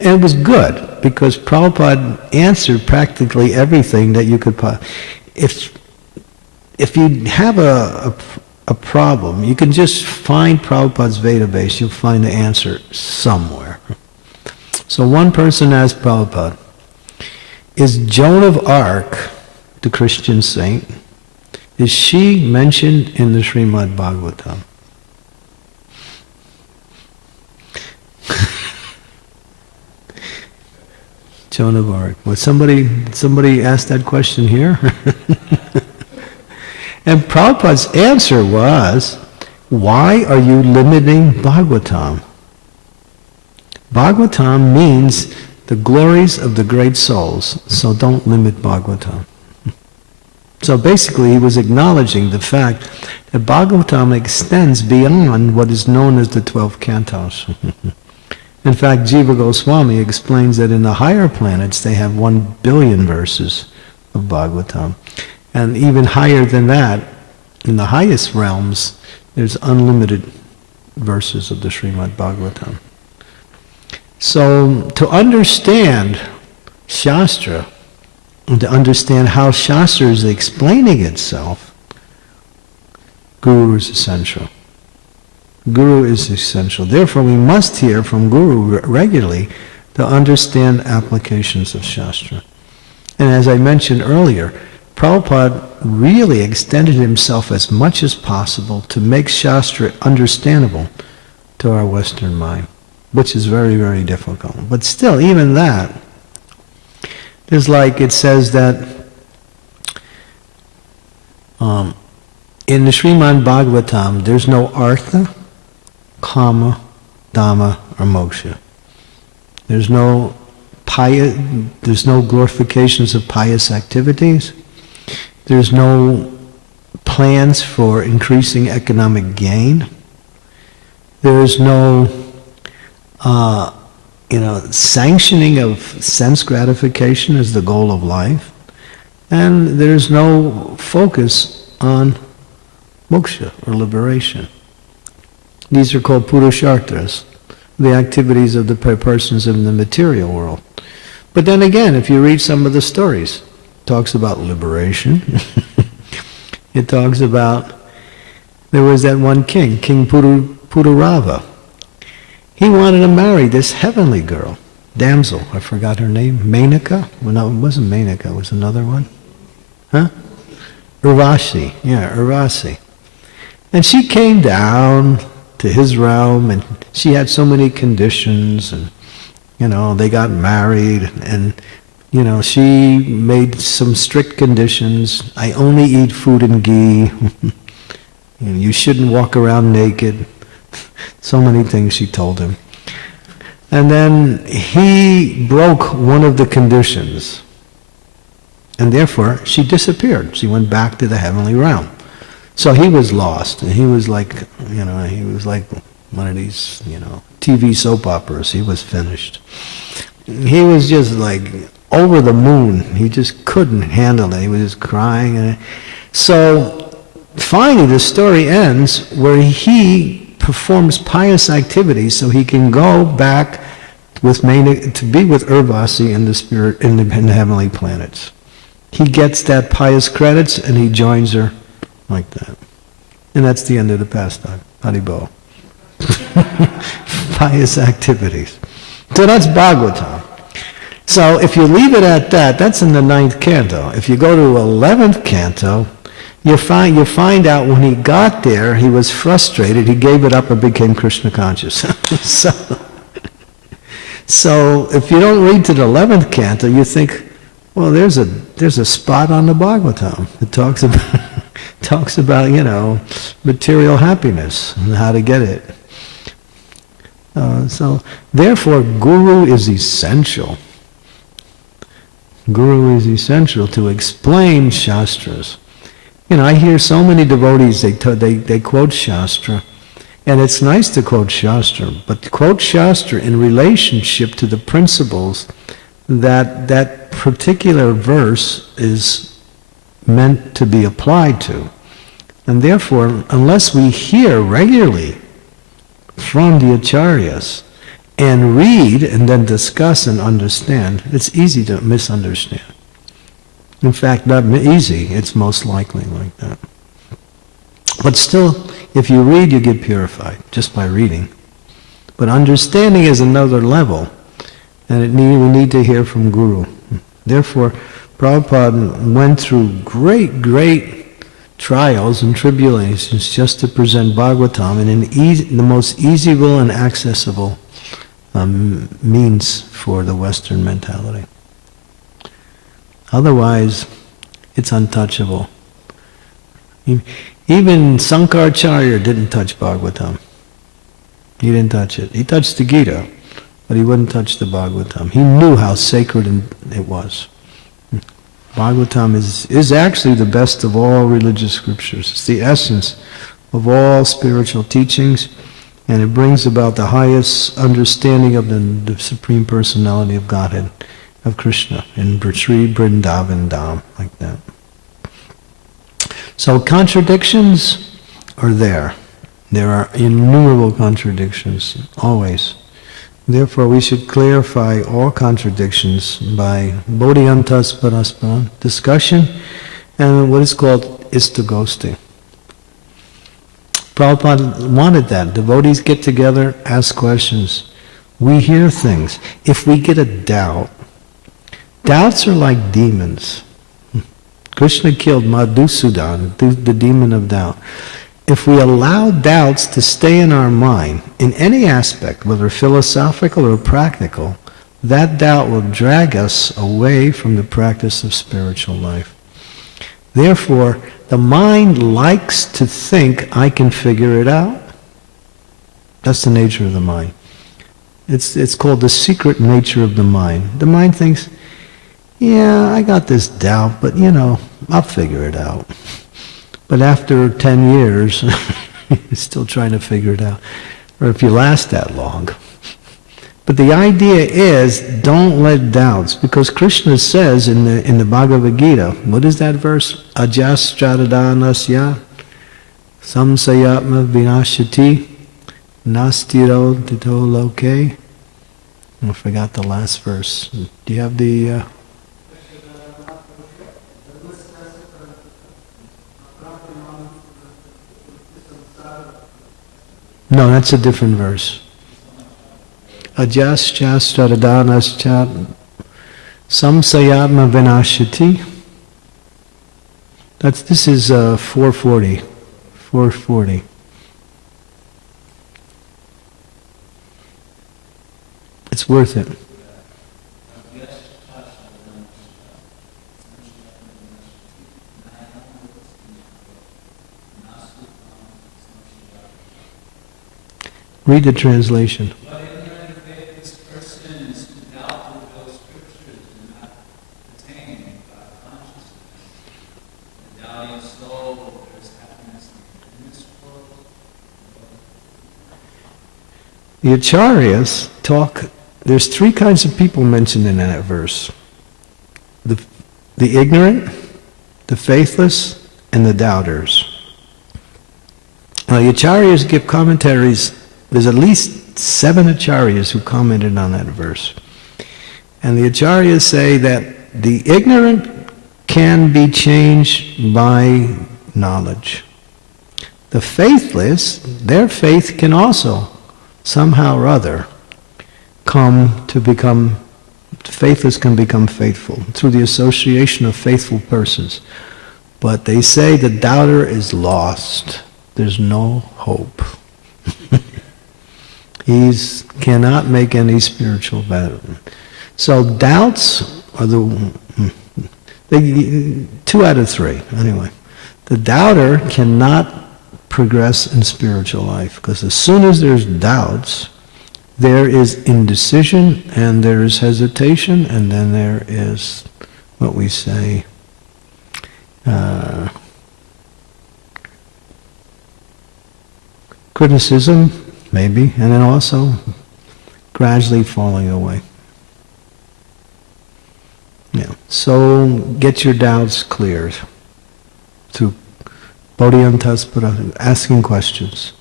And it was good, because Prabhupada answered practically everything that you could... If you have a problem, you can just find Prabhupada's database, you'll find the answer somewhere. So one person asked Prabhupada, is Joan of Arc, the Christian saint, is she mentioned in the Śrīmad Bhāgavatam? Joan of Arc. Was somebody asked that question here? And Prabhupada's answer was, why are you limiting Bhagavatam? Bhagavatam means the glories of the great souls, so don't limit Bhagavatam. So basically he was acknowledging the fact that Bhagavatam extends beyond what is known as the 12 cantos. In fact, Jiva Goswami explains that in the higher planets they have 1 billion verses of Bhagavatam. And even higher than that, in the highest realms, there's unlimited verses of the Śrīmad Bhāgavatam. So to understand Shastra, and to understand how Shastra is explaining itself, Guru is essential. Guru is essential. Therefore, we must hear from Guru regularly to understand applications of Shastra. And as I mentioned earlier, Prabhupada really extended himself as much as possible to make Shastra understandable to our Western mind, which is very, very difficult. But still, even that, there's like it says that in the Śrīmad Bhāgavatam, there's no artha, kama, dhamma, or moksha. There's no glorifications of pious activities. There's no plans for increasing economic gain. There's no sanctioning of sense gratification as the goal of life. And there's no focus on moksha, or liberation. These are called purusharthas, the activities of the persons in the material world. But then again, if you read some of the stories, it talks about liberation. It talks about, there was that one king, King Pururava. He wanted to marry this heavenly girl, damsel, I forgot her name, Menaka? Well, no, it wasn't Menaka, it was another one. Huh? Urvasi, yeah, Urvasi. And she came down to his realm, and she had so many conditions, and they got married, and she made some strict conditions. I only eat food and ghee. You shouldn't walk around naked. So many things she told him. And then he broke one of the conditions, and therefore she disappeared. She went back to the heavenly realm. So he was lost, and he was like one of these, TV soap operas. He was finished. He was just like over the moon. He just couldn't handle it. He was just crying. And so finally the story ends where he performs pious activities so he can go back to be with Urvasi in the spirit in the heavenly planets. He gets that pious credits and he joins her like that. And that's the end of the pastime. Haribol. Pious activities. So that's Bhagavatam. So if you leave it at that, that's in the 9th canto. If you go to 11th canto, you find out when he got there, he was frustrated, he gave it up and became Krishna conscious. So if you don't read to the 11th canto, you think, well, there's a spot on the Bhagavatam. It talks about material happiness and how to get it. So therefore, Guru is essential. Guru is essential to explain Shastras. I hear so many devotees, they quote Shastra, and it's nice to quote Shastra, but to quote Shastra in relationship to the principles that particular verse is meant to be applied to. And therefore, unless we hear regularly from the acharyas and read and then discuss and understand, it's easy to misunderstand. In fact, not easy, it's most likely like that. But still, if you read, you get purified just by reading. But understanding is another level, and we need to hear from Guru. Therefore, Prabhupada went through great trials and tribulations just to present Bhagavatam in the most easyable and accessible means for the Western mentality. Otherwise, it's untouchable. Even Sankaracharya didn't touch Bhagavatam. He didn't touch it. He touched the Gita, but he wouldn't touch the Bhagavatam. He knew how sacred it was. Bhagavatam is actually the best of all religious scriptures. It's the essence of all spiritual teachings, and it brings about the highest understanding of the Supreme Personality of Godhead, of Krishna, in Sri Vrindavan Dham, like that. So contradictions are there. There are innumerable contradictions, always. Therefore, we should clarify all contradictions by bodhiantas paraspara, discussion, and what is called istagosti. Prabhupada wanted that. Devotees get together, ask questions. We hear things. If we get a doubt, doubts are like demons. Krishna killed Madhusudan, the demon of doubt. If we allow doubts to stay in our mind, in any aspect, whether philosophical or practical, that doubt will drag us away from the practice of spiritual life. Therefore, the mind likes to think, I can figure it out. That's the nature of the mind. It's called the secret nature of the mind. The mind thinks, yeah, I got this doubt, but I'll figure it out. But after 10 years, you're still trying to figure it out. Or if you last that long. But the idea is, don't let doubts, because Krishna says in the Bhagavad Gita, what is that verse? Ajastradhanasya samsayatma vinashati nastiro tito loke. I forgot the last verse. Do you have the... No, that's a different verse. Ajastradhanasya samsayatma vinashati. This is 440. 440. It's worth it. Read the translation. But ignorant faithless persons who doubt the revealed scriptures do not attain by consciousness. The doubting soul, there is happiness in this world. The acharyas talk, there's three kinds of people mentioned in that verse. The ignorant, the faithless, and the doubters. Now the acharyas give commentaries. There's at least 7 acharyas who commented on that verse. And the acharyas say that the ignorant can be changed by knowledge. The faithless, their faith can also somehow or other faithless can become faithful through the association of faithful persons. But they say the doubter is lost. There's no hope. He cannot make any spiritual better. So doubts are 2 out of 3, anyway. The doubter cannot progress in spiritual life, because as soon as there's doubts, there is indecision, and there is hesitation, and then there is what we say, criticism, maybe, and then also gradually falling away. Yeah. So get your doubts cleared through bodhiantaspara, asking questions.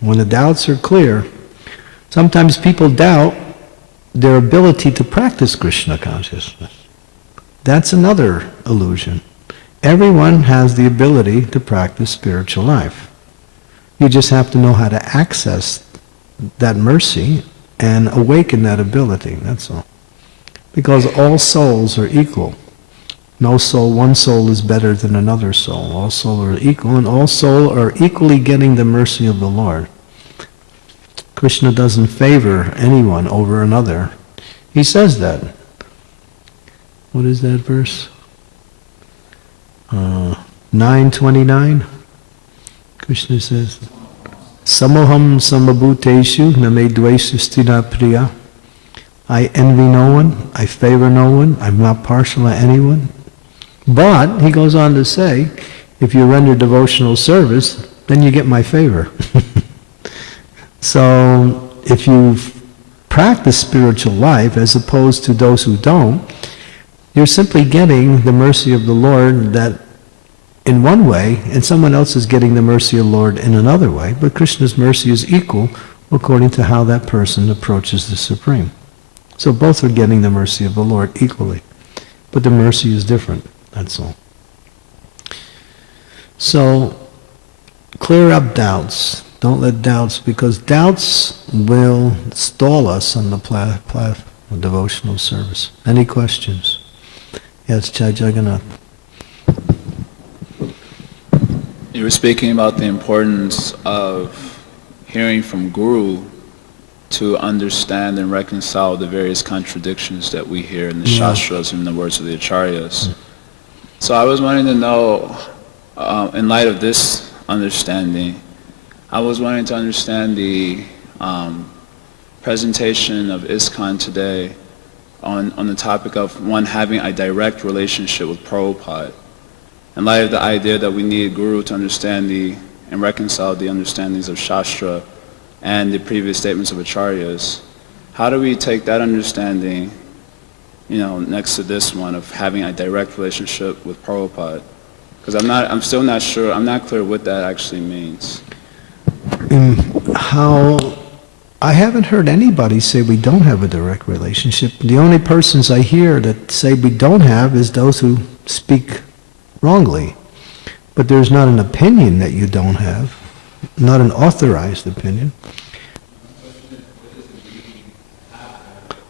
When the doubts are clear, sometimes people doubt their ability to practice Krishna consciousness. That's another illusion. Everyone has the ability to practice spiritual life. You just have to know how to access that mercy and awaken that ability, that's all. Because all souls are equal. No soul, one soul is better than another soul. All souls are equal, and all souls are equally getting the mercy of the Lord. Krishna doesn't favor anyone over another. He says that. What is that verse? 9:29. Krishna says, Samoham samabhuteshu name dvesastina priya. I envy no one, I favor no one, I'm not partial to anyone. But, he goes on to say, if you render devotional service, then you get my favor. So, if you practice spiritual life as opposed to those who don't, you're simply getting the mercy of the Lord that in one way, and someone else is getting the mercy of the Lord in another way, but Krishna's mercy is equal according to how that person approaches the Supreme. So both are getting the mercy of the Lord equally, but the mercy is different, that's all. So, clear up doubts. Don't let doubts, because doubts will stall us on the path of devotional service. Any questions? Yes, Jai Jagannath. You were speaking about the importance of hearing from Guru to understand and reconcile the various contradictions that we hear in the Shastras and the words of the Acharyas. So I was wanting to know, in light of this understanding, I was wanting to understand the presentation of ISKCON today on the topic of one having a direct relationship with Prabhupada. In light of the idea that we need Guru to understand and reconcile the understandings of Shastra and the previous statements of Acharyas, how do we take that understanding, next to this one of having a direct relationship with Prabhupada? Because I'm still not sure, I'm not clear what that actually means. I haven't heard anybody say we don't have a direct relationship. The only persons I hear that say we don't have is those who speak wrongly. But there's not an opinion that you don't have, not an authorized opinion.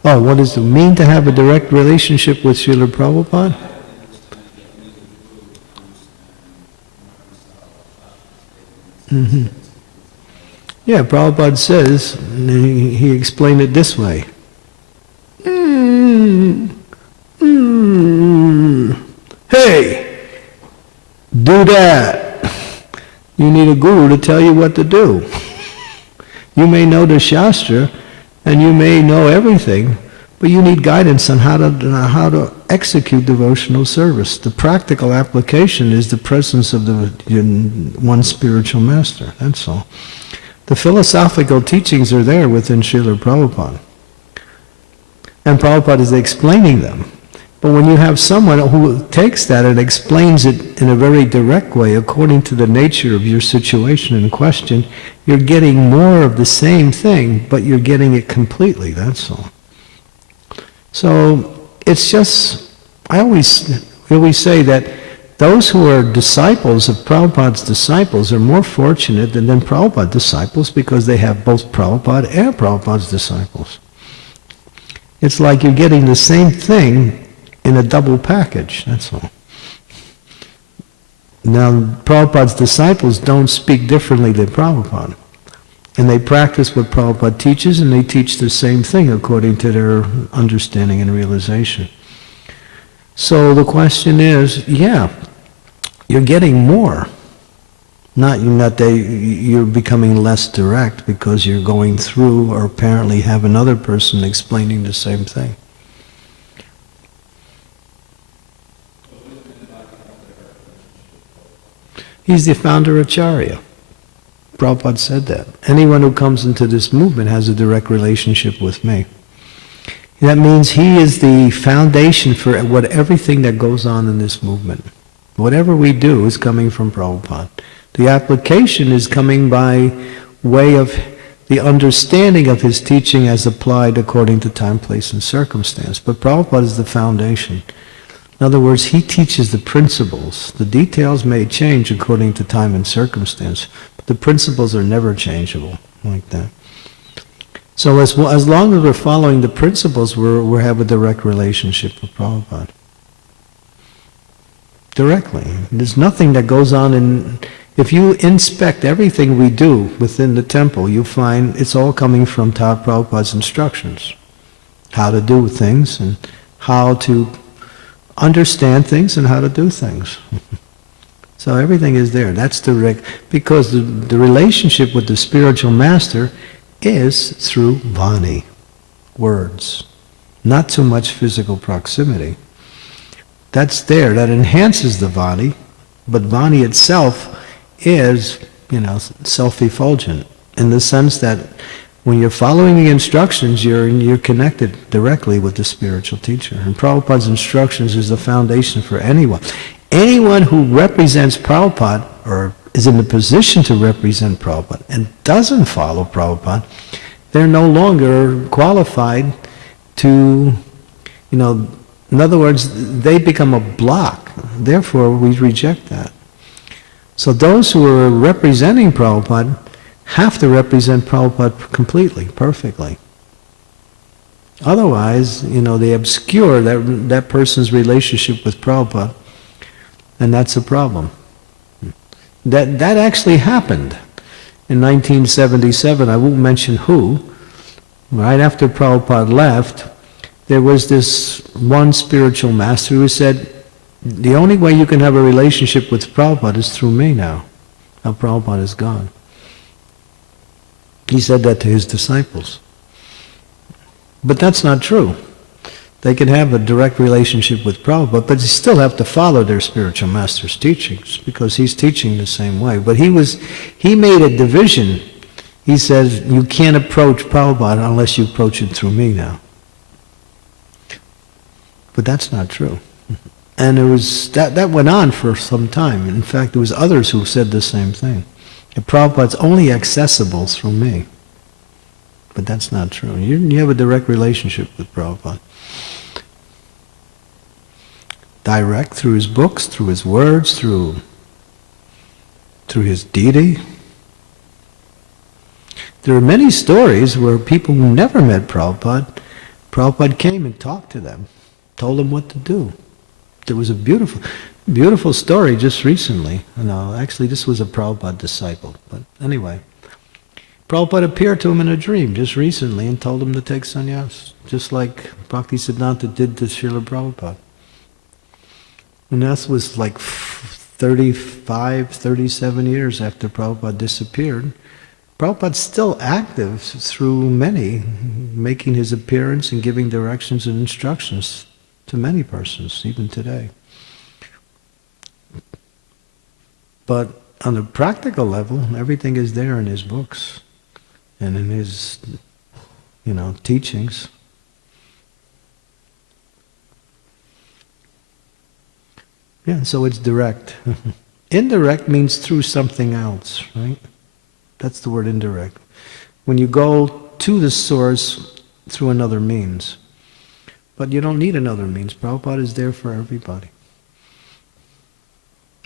Oh, what does it mean to have a direct relationship with Srila Prabhupada? Mm-hmm. Yeah, Prabhupada says, and he explained it this way. Hey, do that. You need a guru to tell you what to do. You may know the Shastra, and you may know everything, but you need guidance on how to execute devotional service. The practical application is the presence of one spiritual master, that's all. The philosophical teachings are there within Srila Prabhupada. And Prabhupada is explaining them. But when you have someone who takes that and explains it in a very direct way according to the nature of your situation in question, you're getting more of the same thing, but you're getting it completely, that's all. So it's just, I always say that those who are disciples of Prabhupada's disciples are more fortunate than Prabhupada's disciples because they have both Prabhupada and Prabhupada's disciples. It's like you're getting the same thing in a double package, that's all. Now, Prabhupada's disciples don't speak differently than Prabhupada. And they practice what Prabhupada teaches, and they teach the same thing according to their understanding and realization. So the question is, you're getting more. Not that you're becoming less direct because you're going through or apparently have another person explaining the same thing. He's the founder of Acharya. Prabhupada said that. Anyone who comes into this movement has a direct relationship with me. That means he is the foundation for everything that goes on in this movement. Whatever we do is coming from Prabhupada. The application is coming by way of the understanding of his teaching as applied according to time, place, and circumstance. But Prabhupada is the foundation. In other words, he teaches the principles. The details may change according to time and circumstance, but the principles are never changeable like that. So as long as we're following the principles, we have a direct relationship with Prabhupada. Directly. There's nothing that goes on in... If you inspect everything we do within the temple, you find it's all coming from Prabhupada's instructions. How to do things and how to understand things and how to do things. So everything is there. That's direct. Because the relationship with the spiritual master is through Vani, words. Not so much physical proximity. That's there. That enhances the Vani, but Vani itself is, self-effulgent in the sense that when you're following the instructions, you're connected directly with the spiritual teacher. And Prabhupada's instructions is the foundation for anyone. Anyone who represents Prabhupada, or is in the position to represent Prabhupada, and doesn't follow Prabhupada, they're no longer qualified to, in other words, they become a block. Therefore, we reject that. So those who are representing Prabhupada have to represent Prabhupada completely, perfectly. Otherwise, they obscure that person's relationship with Prabhupada, and that's a problem. That actually happened in 1977. I won't mention who. Right after Prabhupada left, there was this one spiritual master who said, the only way you can have a relationship with Prabhupada is through me now. Now Prabhupada is gone. He said that to his disciples. But that's not true. They can have a direct relationship with Prabhupada, but they still have to follow their spiritual master's teachings, because he's teaching the same way. But he made a division. He says, you can't approach Prabhupada unless you approach it through me now. But that's not true. And that went on for some time. In fact, there was others who said the same thing. And Prabhupada's only accessible through me. But that's not true. You have a direct relationship with Prabhupada. Direct through his books, through his words, through his deity. There are many stories where people who never met Prabhupada came and talked to them, told them what to do. There was a beautiful story just recently. No, actually this was a Prabhupada disciple. But anyway, Prabhupada appeared to him in a dream just recently and told him to take sannyas, just like Bhaktisiddhanta did to Srila Prabhupada. And that was like 35, 37 years after Prabhupada disappeared. Prabhupada's still active through many, making his appearance and giving directions and instructions to many persons, even today. But on a practical level, everything is there in his books and in his, teachings. Yeah, so it's direct. Indirect means through something else, right? That's the word indirect. When you go to the source through another means. But you don't need another means. Prabhupada is there for everybody.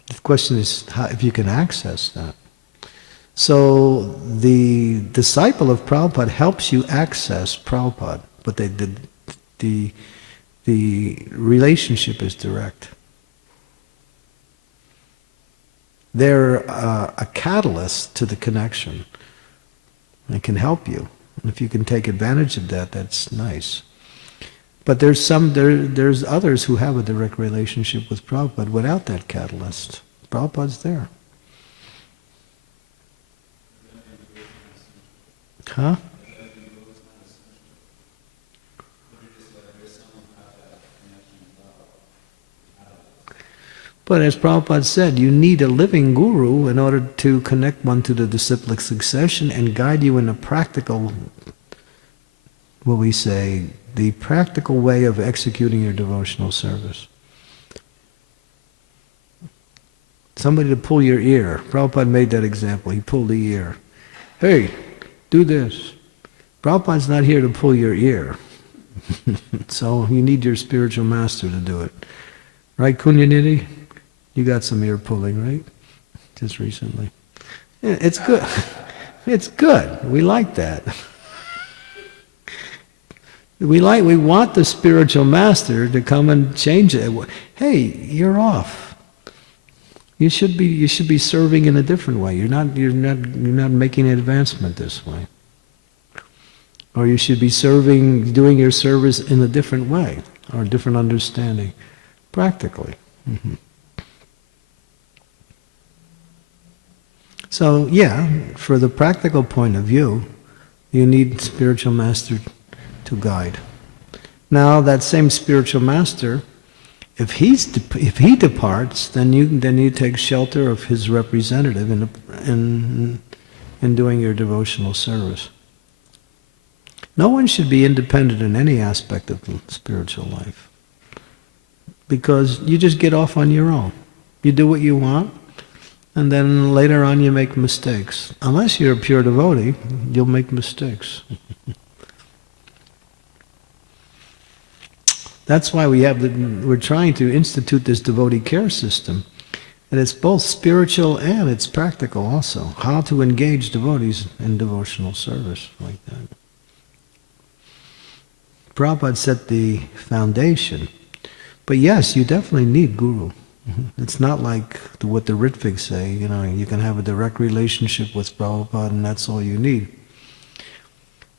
The question is if you can access that. So the disciple of Prabhupada helps you access Prabhupada, but the relationship is direct. They're a catalyst to the connection. It can help you. If you can take advantage of that, that's nice. But there's others who have a direct relationship with Prabhupada without that catalyst. Prabhupada's there. Huh? But as Prabhupada said, you need a living guru in order to connect one to the disciplic succession and guide you in a practical, what we say, the practical way of executing your devotional service. Somebody to pull your ear. Prabhupada made that example. He pulled the ear. Hey, do this. Prabhupada's not here to pull your ear. So you need your spiritual master to do it. Right, Kunyanidhi? You got some ear pulling, right? Just recently. Yeah, it's good. It's good. We like that. We want the spiritual master to come and change it. Hey, you're off. You should be serving in a different way. You're not making an advancement this way. Or you should be doing your service in a different way, or a different understanding, practically. Mm-hmm. So yeah, for the practical point of view, you need spiritual master to guide. Now that same spiritual master, if he departs, then you take shelter of his representative in doing your devotional service. No one should be independent in any aspect of the spiritual life, because you just get off on your own. You do what you want, and then later on you make mistakes. Unless you're a pure devotee, you'll make mistakes. That's why we're trying to institute this devotee care system. And it's both spiritual and it's practical also. How to engage devotees in devotional service like that. Prabhupada set the foundation. But yes, you definitely need guru. It's not like what the Ritviks say, you can have a direct relationship with Prabhupada and that's all you need.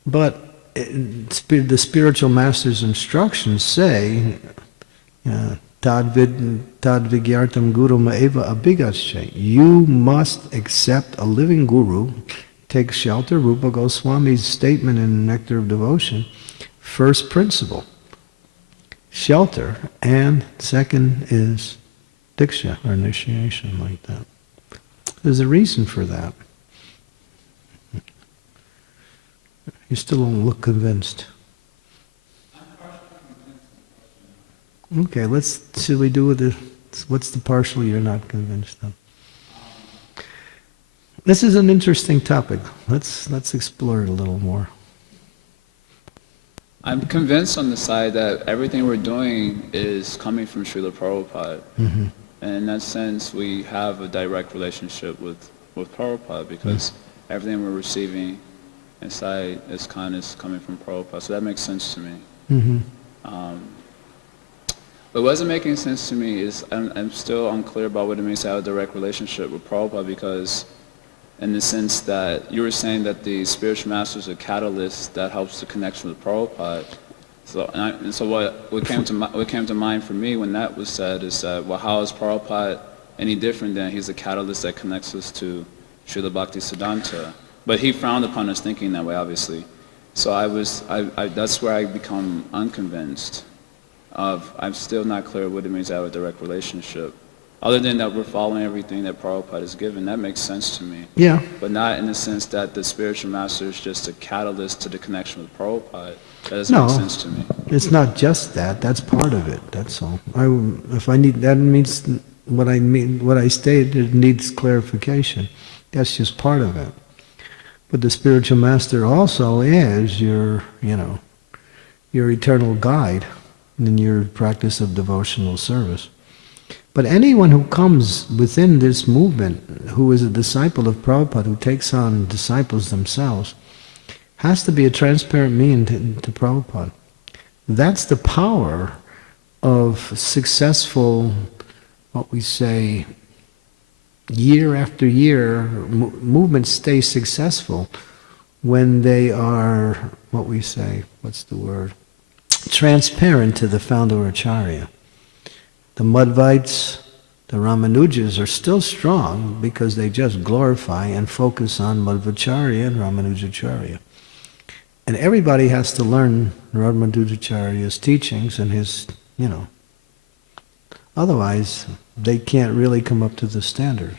But the spiritual master's instructions say, tad vigyartam guru ma'eva abhigasya. You must accept a living guru, take shelter, Rupa Goswami's statement in Nectar of Devotion, first principle, shelter, and second is diksha, or initiation, like that. There's a reason for that. You still don't look convinced. Okay, should we do with the, what's the partial you're not convinced of? This is an interesting topic. Let's explore it a little more. I'm convinced on the side that everything we're doing is coming from Srila Prabhupada. Mm-hmm. And in that sense, we have a direct relationship with Prabhupada, because everything we're receiving inside is coming from Prabhupada. So that makes sense to me. Mm-hmm. But what wasn't making sense to me is I'm still unclear about what it means to have a direct relationship with Prabhupada, because in the sense that you were saying that the spiritual master is a catalyst that helps the connection with Prabhupada. So what came to mind for me when that was said is that, well, how is Prabhupada any different than he's a catalyst that connects us to Srila Bhaktisiddhanta? But he frowned upon us thinking that way, obviously. So that's where I become unconvinced of, I'm still not clear what it means to have a direct relationship. Other than that we're following everything that Prabhupada has given, that makes sense to me. Yeah. But not in the sense that the spiritual master is just a catalyst to the connection with Prabhupada. That doesn't make sense to me. It's not just that. That's part of it. That's all. That means what I stated needs clarification. That's just part of it. But the spiritual master also is your eternal guide in your practice of devotional service. But anyone who comes within this movement, who is a disciple of Prabhupada, who takes on disciples themselves, has to be a transparent mean to Prabhupada. That's the power of successful, what we say, year after year, movements stay successful when they are, what we say, transparent to the founder Acharya. The Madhvites, the Ramanujas are still strong because they just glorify and focus on Madhvacharya and Ramanujacharya. And everybody has to learn Ramanujacharya's teachings and his, otherwise they can't really come up to the standard.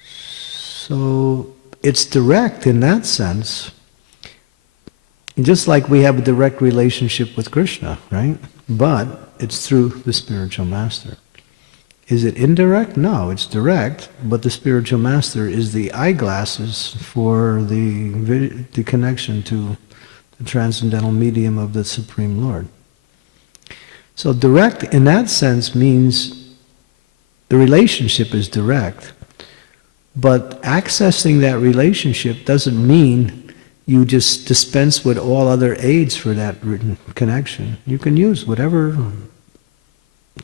So it's direct in that sense, just like we have a direct relationship with Krishna, right? But it's through the spiritual master. Is it indirect? No, it's direct, but the spiritual master is the eyeglasses for the connection to the transcendental medium of the Supreme Lord. So direct in that sense means the relationship is direct, but accessing that relationship doesn't mean you just dispense with all other aids for that connection. You can use whatever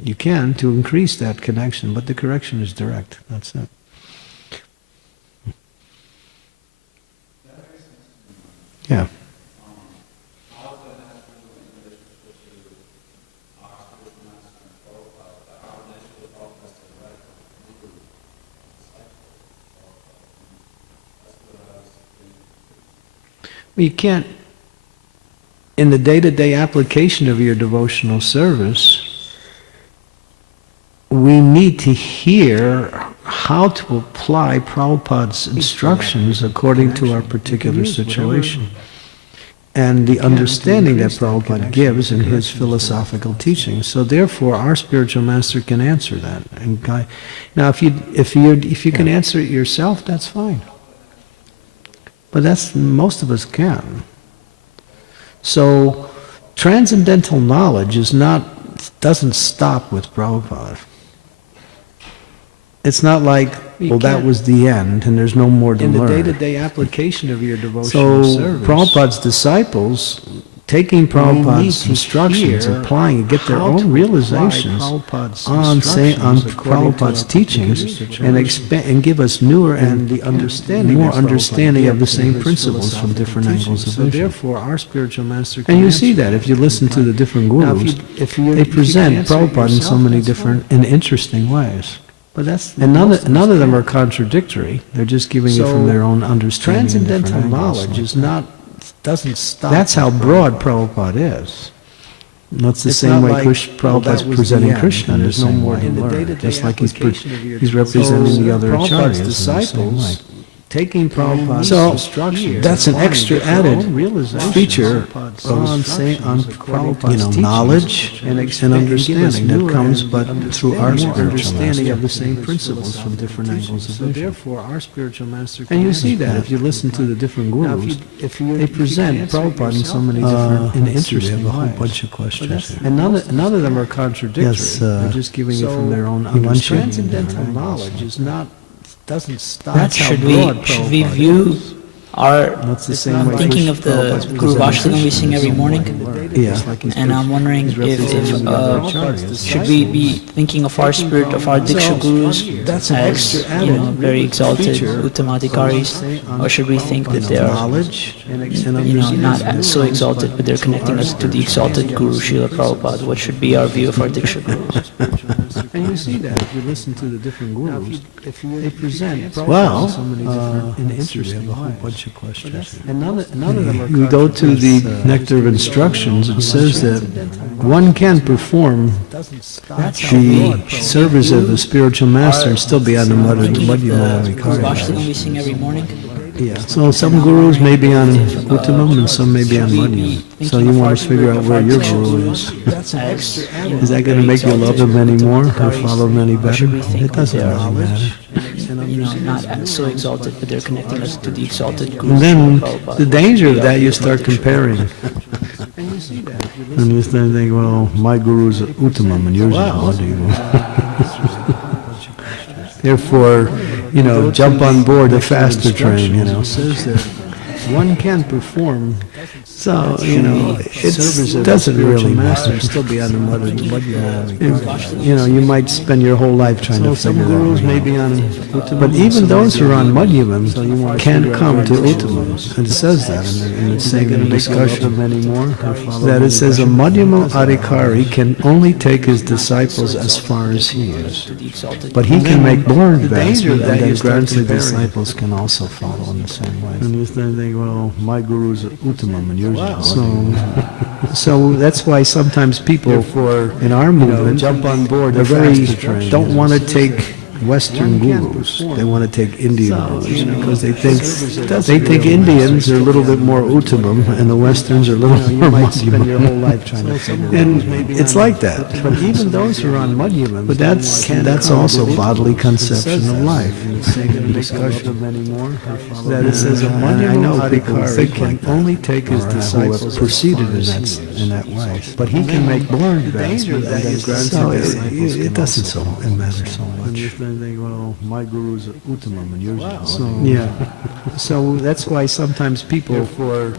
you can to increase that connection, but the connection is direct. That's it. Yeah. You can't, in the day-to-day application of your devotional service, we need to hear how to apply Prabhupada's instructions according to our particular situation and the understanding that Prabhupada gives in his philosophical teachings. So therefore, our spiritual master can answer that and guide. Now, if you can answer it yourself, that's fine. But that's, most of us can. So transcendental knowledge doesn't stop with Prabhupada. It's not like, well, that was the end and there's no more to learn. In the day-to-day application of your devotional service, Prabhupada's disciples, taking Prabhupada's instructions, applying it, get their own realizations on Prabhupada's teachings and give us newer and more understanding of the same principles from different angles of vision. So therefore, our spiritual master can. And you see that if you listen to the different gurus, they present Prabhupada in so many different and interesting ways. But none of them are contradictory. They're just giving you from their own understanding. Transcendental knowledge doesn't stop. That's how broad Prabhupada is. That's the same way Prabhupada's presenting Krishna in the same way. Just like he's representing the other acharyas in the same way. Taking Prabhupada's instructions. That's an extra added feature on Prabhupada's knowledge and understanding that comes but through our spiritual understanding of the same principles from different angles of vision. Therefore, our spiritual master. And you see that if you listen to the different gurus, they present Prabhupada in so many different and interesting ways. We have a whole bunch of questions here. And none of them are contradictory. Yes, they're just giving you from their own understanding. Transcendental knowledge doesn't stop. That should we view our thinking of the Guru Vashtakam we sing every morning? Yeah. And I'm wondering if should we be thinking of our spirit, of our Diksha Gurus as, very exalted Uttamadhikaris, or should we think that they are, not so exalted, but they're connecting us to the exalted Guru, Srila Prabhupada? What should be our view of our Diksha Gurus? And you see that if you listen to the different gurus, they present Prabhupada in so many different and interesting ways. Questions. And none of them are. You go to the Nectar of Instructions, it says that one can perform the service of the spiritual master and still be on the Madhyamā. We sing every morning. Yeah, so some gurus may be on Uttamam and some may be on Madhyam. So you want to figure out where your guru is. Is that going to make you love him any more or follow him any better? It doesn't really matter. Not so exalted, but they're connecting us to the exalted Guru. And then the danger of that, you start comparing. And you start thinking, well, my guru's Uttamam and yours is Madhyam. Therefore, jump on board the faster train, Says that one can perform. So, it doesn't really matter. Still be on the Madhyamā. You might spend your whole life trying to figure out. Some gurus may be on Uttamam. But even those who are on Madhyamā can come to Uttamam. It says that in the same discussion anymore. That it says a Madhyamā Adhikari can only take his disciples as far as he is. But he can make more advancement, and then gradually the disciples can also follow in the same way. And you start thinking, well, my guru's uttamam and yours is so that's why sometimes people in our movement jump on board. They don't want to take Western gurus. They want to take Indian gurus because they think Indians are a little bit more uttamam and the Westerns are a little more madhyamam. And it's like that. But even those who are on madhyamam, but that's also bodily conception of life. Discussion of anymore. That it says I know people think can only take his disciples who have proceeded in that way. But he can make born grandchildren, so it doesn't matter so much. Well, my guru's uttamam and yours is so that's why sometimes people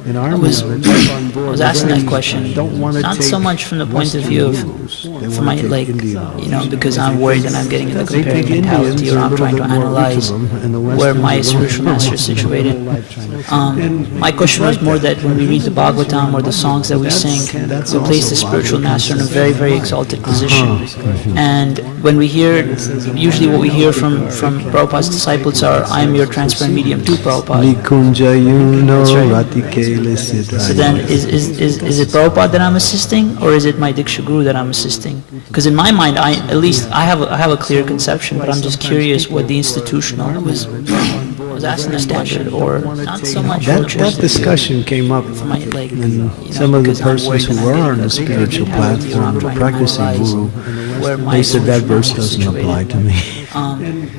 in our movement I was asking that question don't want to not so much from the point of view of from my, like, because I'm worried that I'm getting into comparing mentality, or I'm trying to analyze where my spiritual master is situated. My question was more that when we read the Bhagvatam or the songs that we sing, we place the spiritual master in a very, very exalted position. And when we hear, usually what we hear from Prabhupada's disciples are, I am your transparent medium to Prabhupada. So then, is it Prabhupada that I'm assisting, or is it my Diksha Guru that I'm assisting? Because in my mind, I have a clear conception, but I'm just curious what the institutional was asking the standard, or not so much. That discussion came up in some of the persons who were on the spiritual platform, practicing Guru. They said that verse doesn't apply to me.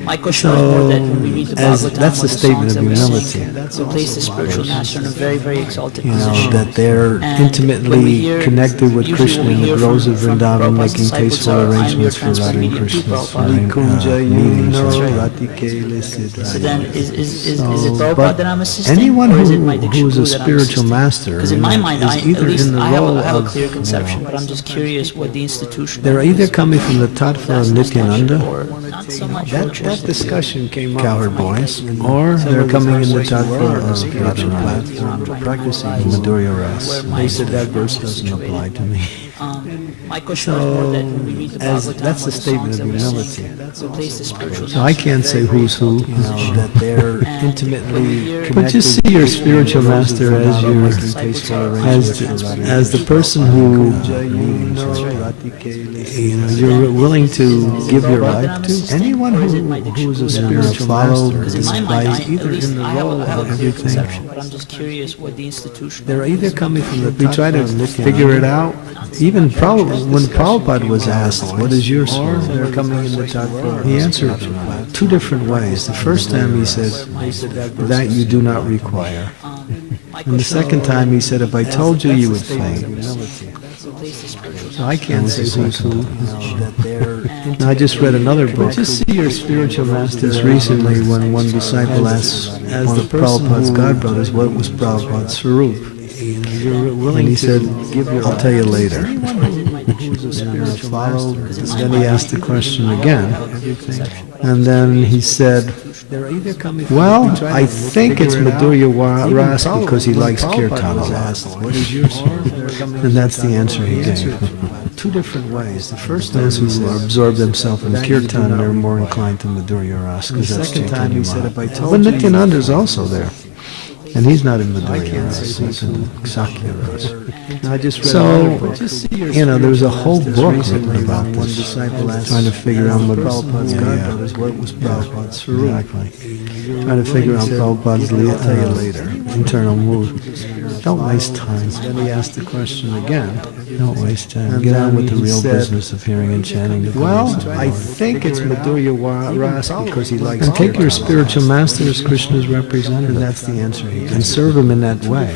My question was more that when we read the Bhagavatam, that's a statement of humility. We place the spiritual master in a very, very exalted position. That they're intimately connected with Krishna in the groves of Vrindavan, making tasteful arrangements for Radha and Krishna's meetings. So then, is it Prabhupada that I'm assisting, anyone or is it my Diksha who's Guru a spiritual master, because in my mind, is either in the role I have a of, clear conception, but I'm just curious what the institution. they're either coming from the tattva of Nityananda, or not so much. that discussion came up, cowherd boys, or they're coming in the tattva of spiritual platform, practicing Madhurya Ras. They said that verse doesn't apply to me. My question was more that when we read the Bhagavatam, That's a statement of humility. we place the spiritual. So I can't say who's who, that they're intimately connected. But just see your spiritual master as the person who you're willing to give your life to. Anyone who's a spiritual master is either in the role of everything. But I'm just curious what the institution. They're either coming from the. We try to figure it out. Even when Prabhupada was asked, "What is your source?" They're coming in the tattva. He answered two different ways. The first time he said that you do not require, and the second time he said, "If I told you, you would faint." So I can't say who's who. Now I just read another book. Just see your spiritual masters. Recently, when one disciple asked one of Prabhupada's godbrothers what was Prabhupada's Swarup, and he said, "I'll tell you later." Then he asked the question again, and then he said, "Well, I think it's Madhurya Ras because he likes kirtan a lot." And that's the answer he gave. Two different ways. The first, those who absorb themselves in kirtan are more inclined to Madhurya Ras because that's Chaitanya Mahaprabhu. But Nityananda is also there. And he's not in Madhurya Ras, he's in Sakya Ras. So, there was a whole book written about this, trying to figure out what was Prabhupada's Swarup. Trying to figure out Prabhupada's later, internal mood. Don't waste time. Then he asked the question again. Don't waste time. Get on with the real business of hearing and chanting. Well, I think it's Madhurya Ras because he likes. And take your spiritual master as Krishna's representative. And that's the answer. And serve him in that way.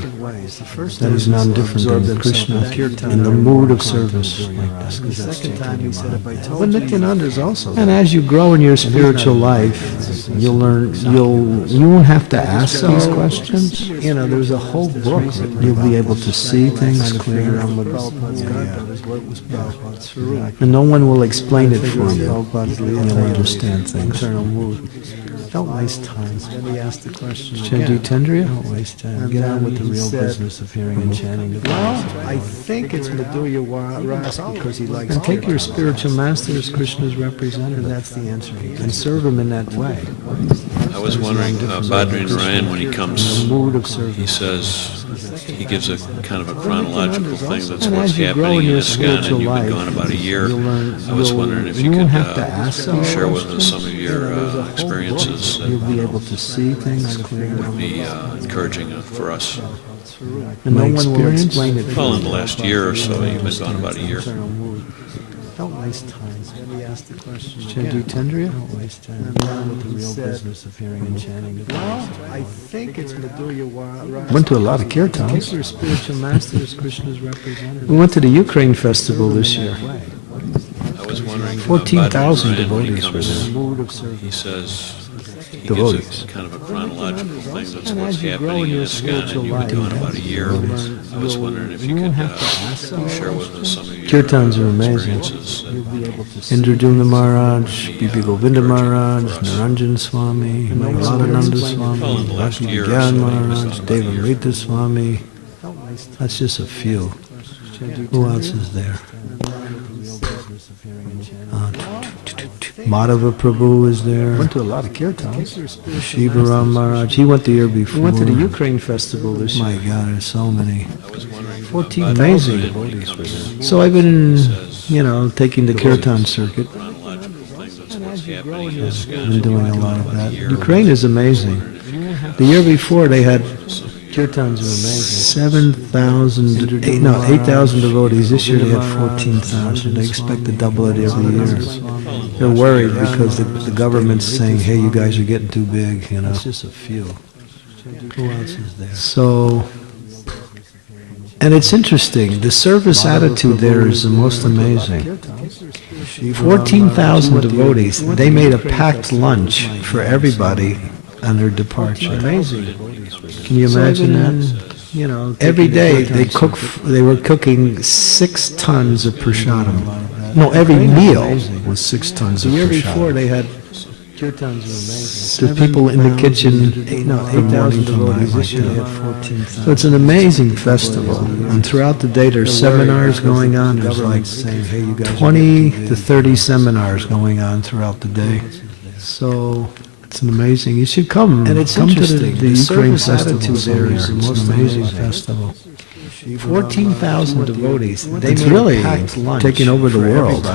That is none different than Krishna in the mood of service like this. But Nityananda is also. And as you grow in your spiritual life, you'll learn. You won't have to ask these questions. There's a whole book. You'll be able to see things clearer. And no one will explain it for you. You'll understand things. Don't waste time. Then he asked the question. Chanditendriya? Don't waste time. Get on with the real business. business of hearing and chanting the Well, I think it's Madhurya Ras because he likes. And take your spiritual master as Krishna's representative. That's the answer. And serve him in that way. I was wondering, Bhadri Narayan, when he comes, Mood of service. he says, he gives a kind of a chronological thing that's And what's as you grow happening in in your ISKCON, and spiritual you've been life, gone about a year. you'll learn- I was you'll- wondering if you you won't could have to ask some share with us questions. some of your There's a whole experiences book. You'll that be able to see things clearly. would be encouraging for us. And no one will explain it. Well, in the last year or so, you've been gone about a year. Don't waste time. Somebody asked the question. Chandra? Don't waste time. Now with the real business of hearing and chanting. Well, I think it's Madhurya Ras. Went to a lot of kirtans. Your spiritual master is Krishna's representative. We went to the Ukraine festival this year. I was wondering, 14,000 Bhadri Narayan, when he devotees were comes, there. Mood of he service. says, he Devotees. gives a kind of a chronological thing that's And what's as you grow happening in in your ISKCON, spiritual and you've been life, gone about a year. I was wondering if you you could won't have to ask some share with us some of your Kirtans are amazing. experiences. You'll be able to see. Indrajumna Maharaj, Bibi Govinda Maharaj, Niranjan Swami, Radhananda Swami, Well, in the last Bhakti year or Gyan so, Maharaj, you've been gone about a year. Devamrita Swami. That's just a few. Who else is there? Madhava Prabhu is there. Went to a lot of kirtans. Shivaram Maharaj. He went the year before. We went to the Ukraine festival this year. My God, there's so many. 14 amazing devotees were there. So I've been, taking the kirtan circuit. I've been doing a lot of that. Ukraine is amazing. The year before they had kirtans were amazing. 8,000 devotees. This year they had 14,000. They expect to double it every year. They're worried because the government's saying, hey, you guys are getting too big, It's just a few. Who else is there? So, and it's interesting. The service attitude there is the most amazing. 14,000 devotees. They made a packed lunch for everybody on their departure. Amazing. Can you imagine that? Every day they were cooking 6 tons of prasadam. No, every meal was 6 tons of prasadam. The year before they had kirtans were amazing. There's people in the kitchen, 8,000 devotees. This year they had 14,000. So it's an amazing festival. And throughout the day there's seminars going on. There's like 20 to 30 seminars going on throughout the day. So it's an amazing. You should come. And it's interesting. The Ukraine festival there is the most amazing festival. 14,000 devotees. It's really taking over the world.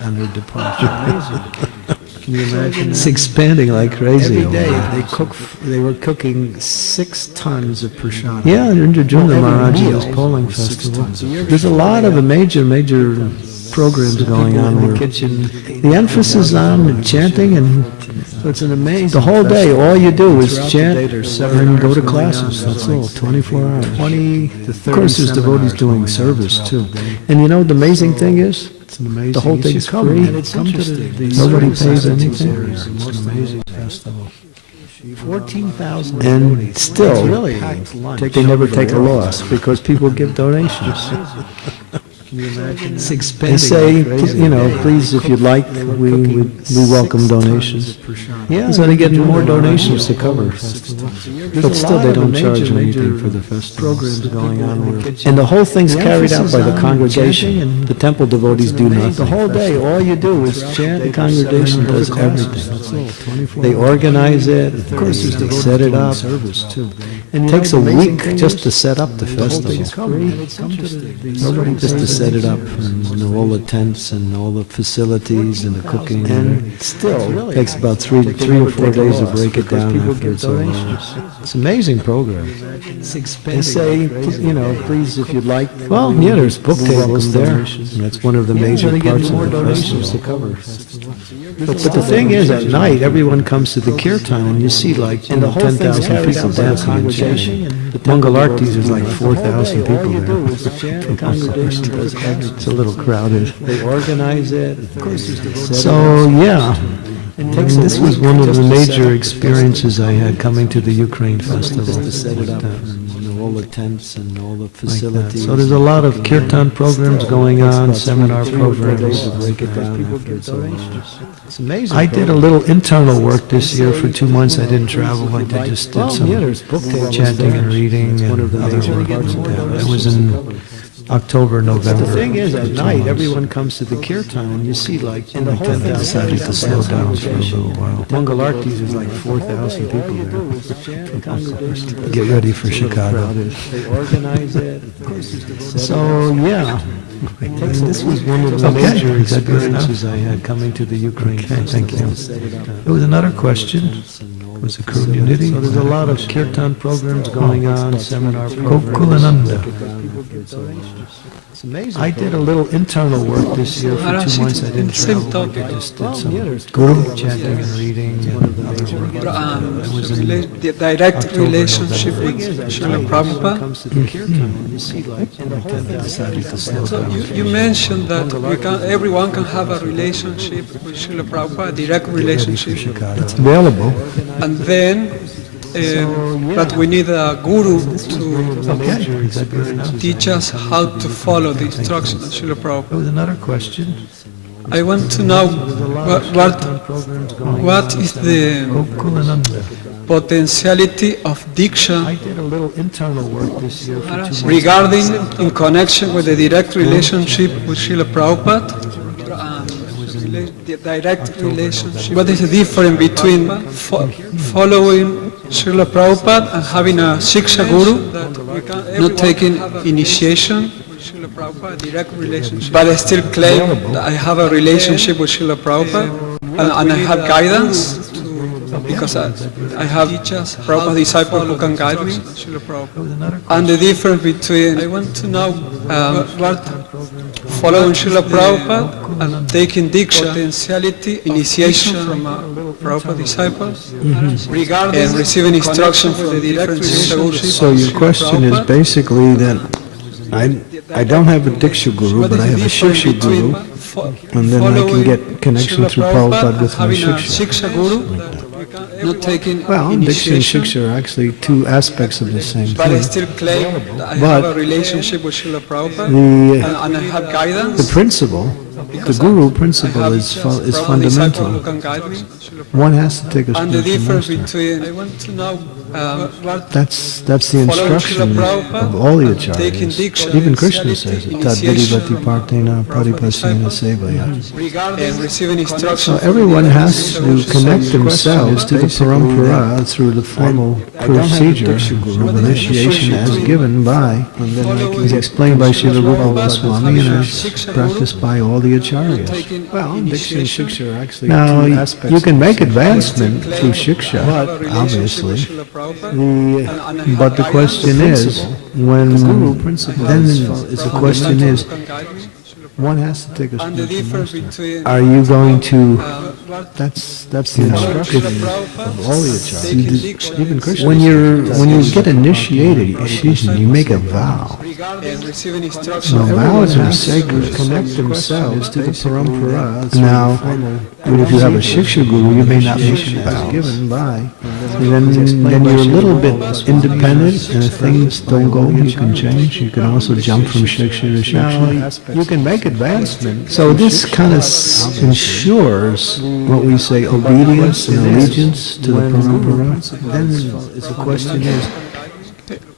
And their departure. Can you imagine? It's expanding like crazy. Every day they were cooking 6 tons of prasadam. Yeah, Indrajumna Maharaj at his polling festival. There's a lot of major programs going on in the kitchen. The emphasis on chanting, and so it's an amazing. The whole day, all you do is chant and go to classes. That's all. 24 hours. 20 to 30. Of course, there's devotees doing service too. And the amazing thing is, the whole thing is free. Nobody pays anything. It's an amazing festival. 14,000 and still, they never take a loss because people give donations. Can you imagine? They say, please, if you'd like, we welcome donations. Yeah, so they're getting more donations to cover. But still, they don't charge anything for the festival. Programs going on, and the whole thing's carried out by the congregation. The temple devotees do nothing. The whole day, all you do is chant. The congregation does everything. They organize it. Of course, they set it up. It takes a week just to set up the festival. Nobody just to set it up, and all the tents and all the facilities and the cooking. And still, it takes about 3 or 4 days to break it down after it's over. It's an amazing program. They say, please, if you'd like. Well, yeah, there's book tables there. And that's one of the major parts of the festival. But the thing is, at night, everyone comes to the kirtan, and you see like 10,000 people dancing and chanting. Mangal Artis, there's like 4,000 people there. It's a little crowded. They organize it. So, yeah. And this was one of the major experiences I had coming to the Ukraine festival. To set it up. all the tents and all the like that. facilities. So there's a lot of kirtan programs going on, seminar programs. To break it down after it's over. It's amazing. I did a little internal work this year for 2 months. I didn't travel. I just did some chanting and reading and other work. It was in October, November. The thing is, at night, everyone comes to the kirtan, and you see like 10,000 decided to slow down for a little while. Mangalartis is like 4,000 people there. Get ready for Chicago. They organize it. So, yeah. And this was one of the major experiences I had coming to the Ukraine. Okay, thank you. There was another question. Was the community? So there's a lot of kirtan programs going on, seminar programs. Gokulananda. It's amazing. I did a little internal work this year for 2 months. I didn't travel. I just did some guru chanting and reading and other work. It was in The direct October, relationship November. with Srila Prabhupada. Comes to the kirtan, and you see like 10,000 decided to slow So down. you mentioned that everyone can have a relationship with Srila Prabhupada, a direct relationship, It's available. and then but we need a guru to Okay. Is that good enough? teach us how to follow the instructions of Srila There Prabhupada. was another question. I want to know what is the Gokulananda. potentiality of Diksha I did a little internal work this year for 2 months. regarding in connection with the direct relationship with Srila Prabhupada. The direct relationship. What is the difference between following Srila Prabhupada and having a Shiksha Guru, not taking initiation, but I still claim that I have a relationship with Srila Prabhupada and I have guidance because I have Prabhupada disciples who can guide me. And the difference between, I want to know following Srila Prabhupada and taking Diksha, potentiality, initiation from a Prabhupada disciple, and receiving instruction from the different gurus. So your question is basically that I don't have a Diksha Guru, but I have a Shiksha Guru, and then I can get connection through Prabhupada with my Shiksha. Guru, not taking Well, Diksha and initiation, Shiksha are actually two aspects of the same but I thing. still claim that I But have a relationship with Srila Prabhupada and I have guidance. The principle, the Guru principle is fundamental. Who can guide me. One has to take a And the spiritual difference master. between, I want to know That's the following instruction Srila Prabhupada of all the and taking acharyas. Diksha, Even Krishna says it. Tad initiation vidivati partena pradipasena sevaya. and receiving So instruction. everyone has to connect themselves to the parampara through the formal procedure of initiation as given by, as explained by Srila Rupa Goswami and as practiced by all the acharyas. Well, Diksha and Shiksha are actually Now, two aspects. you can make advancement through Shiksha, obviously. But the question is, when then the question is, one has to take a And the spiritual difference master. between Are you going to? That's the instruction Prabhupada of all the taking acharyas. Diksha, Even Krishna. When you get initiated, you make a vow. and receiving instruction. Now, vows are sacred. Connect themselves to the parampara. Now, and if you have a Shiksha Guru, you may not make vows given by. Then you're a little bit independent, and if things don't go, you can change. You can also jump from Shiksha to Shiksha. You can make advancement. So this kind of ensures what we say, obedience and allegiance to the parampara. Then the question is,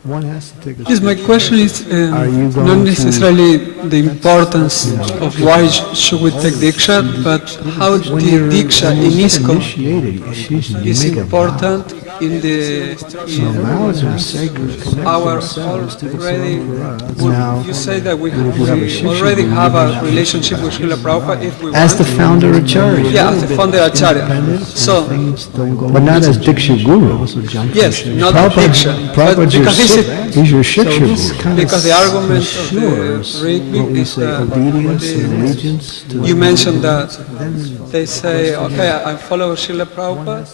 one has to take a Yes, my question is Are you going not to- necessarily the importance of why should we take Diksha, but how the Diksha in ISKCON initiated, you is make a vow. important in the So vows are sacred. Connect our themselves to the already. parampara. Now, You say that we you have a Shiksha already Guru, have a relationship with Srila Prabhupada if we as want. the founder acharya. Yeah, as the founder acharya. So, But not as Diksha Guru. yes, not Diksha, but Prabhupada, because he's your Shiksha Guru. because the argument of the ensures Rigveda what we is say, that obedience and allegiance to you the mentioned that they say, okay, I follow Srila Prabhupada.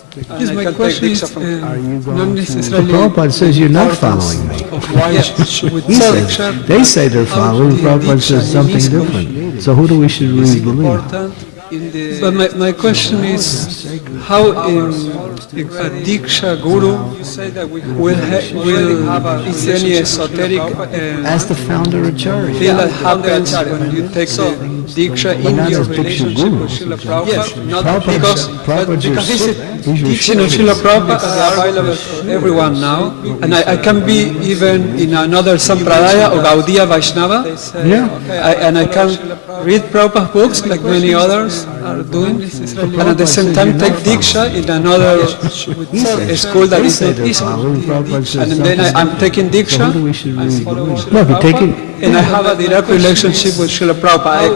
Yes, my question is not So necessarily Prabhupada says you're not following me. of why should we He take says, they say they're following, Prabhupada says something different. So who do we should Is really it believe? important But my question is, how in a Diksha Guru is there any esoteric As the founder Acharya. thing that happens when you take the Diksha in not your as Diksha relationship Guru. with Srila Prabhupada? Yes, Not Prabhupada's because your this is he's your teaching of Srila Prabhupada are available for everyone now, and I can be even in another Sampradaya or Gaudiya Vaishnava, Yeah. and I can read Prabhupada's books like many others are doing, and at the same time take Diksha in another school that is not easy. And then I'm taking Diksha, I'm following Srila No, if you're Prabhupada, taking- and I have a direct relationship with Srila Prabhupada.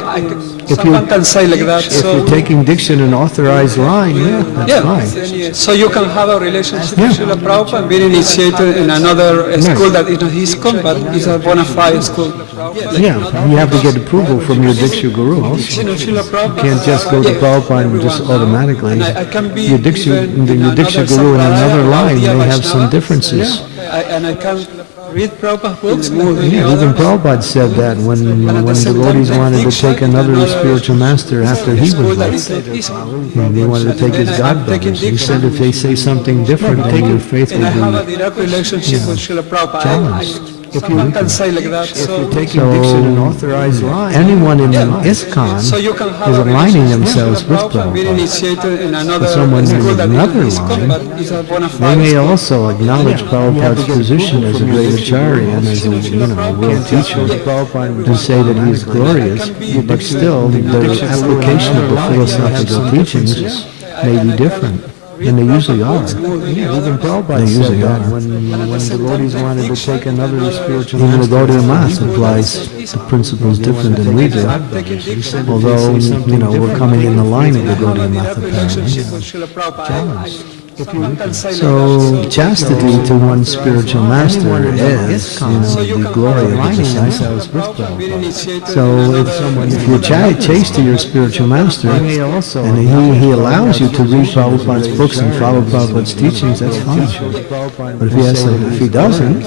Someone can say like that. If So you're taking Diksha in an authorized line, yeah, that's fine. So you can have a relationship with Srila Prabhupada and be initiated in another school that is not ISKCON, but is a bona fide school. Yeah, you have to get approval from your Diksha Guru also. You can't just go to Prabhupada and just automatically. Your Diksha Guru in another line may have some differences. And I can read Prabhupada's books. Yeah, even Prabhupada said that when devotees wanted to take another spiritual master after he was left, and they wanted to take his godbrothers. He said if they say something different, then your faith And I have a will be direct relationship with Srila Prabhupada. challenged. Someone can say like that. So Taking Diksha in an authorized line, anyone in ISKCON So you can have is a aligning relationship themselves with Prabhupada, be Prabhupada. initiated in another Someone in school that is another ISKCON, line, but is a bona They fide may school. also acknowledge Prabhupada's position as a great acharya and as a world teacher and say that he is glorious, but still their application of the philosophical teachings may be different. And they usually are. Even Prabhupada they usually are. When devotees wanted to take another spiritual even the Gaudiya applies the principles different than we do. Although, we're coming in the line of the Gaudiya apparently. So chastity to one's spiritual master is, the glory of the disciple. So if you're chaste to your spiritual master, and he allows you to read Prabhupada's books and follow Prabhupada's teachings, that's fine. But if he doesn't,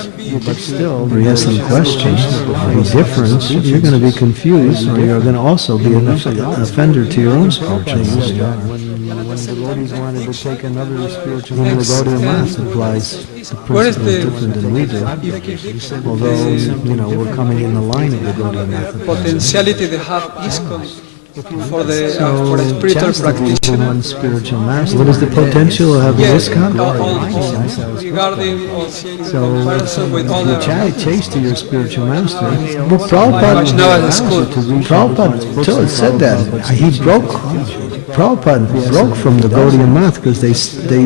or he has some questions, or he's different, you're going to be confused, or you're going to also be an offender to your own spiritual master. When devotees wanted to take another spiritual master, the Gaudiya Math applies the principles different than we do. Although, we're coming in the line of the Gaudiya Math. Potentiality they have ISKCON for the spiritual practitioner. One spiritual master. What is the potential of having ISKCON? Regarding So, comparison with other if you're chaste to your spiritual master, well, Prabhupada said that. Prabhupada broke from the Gaudiya Math because they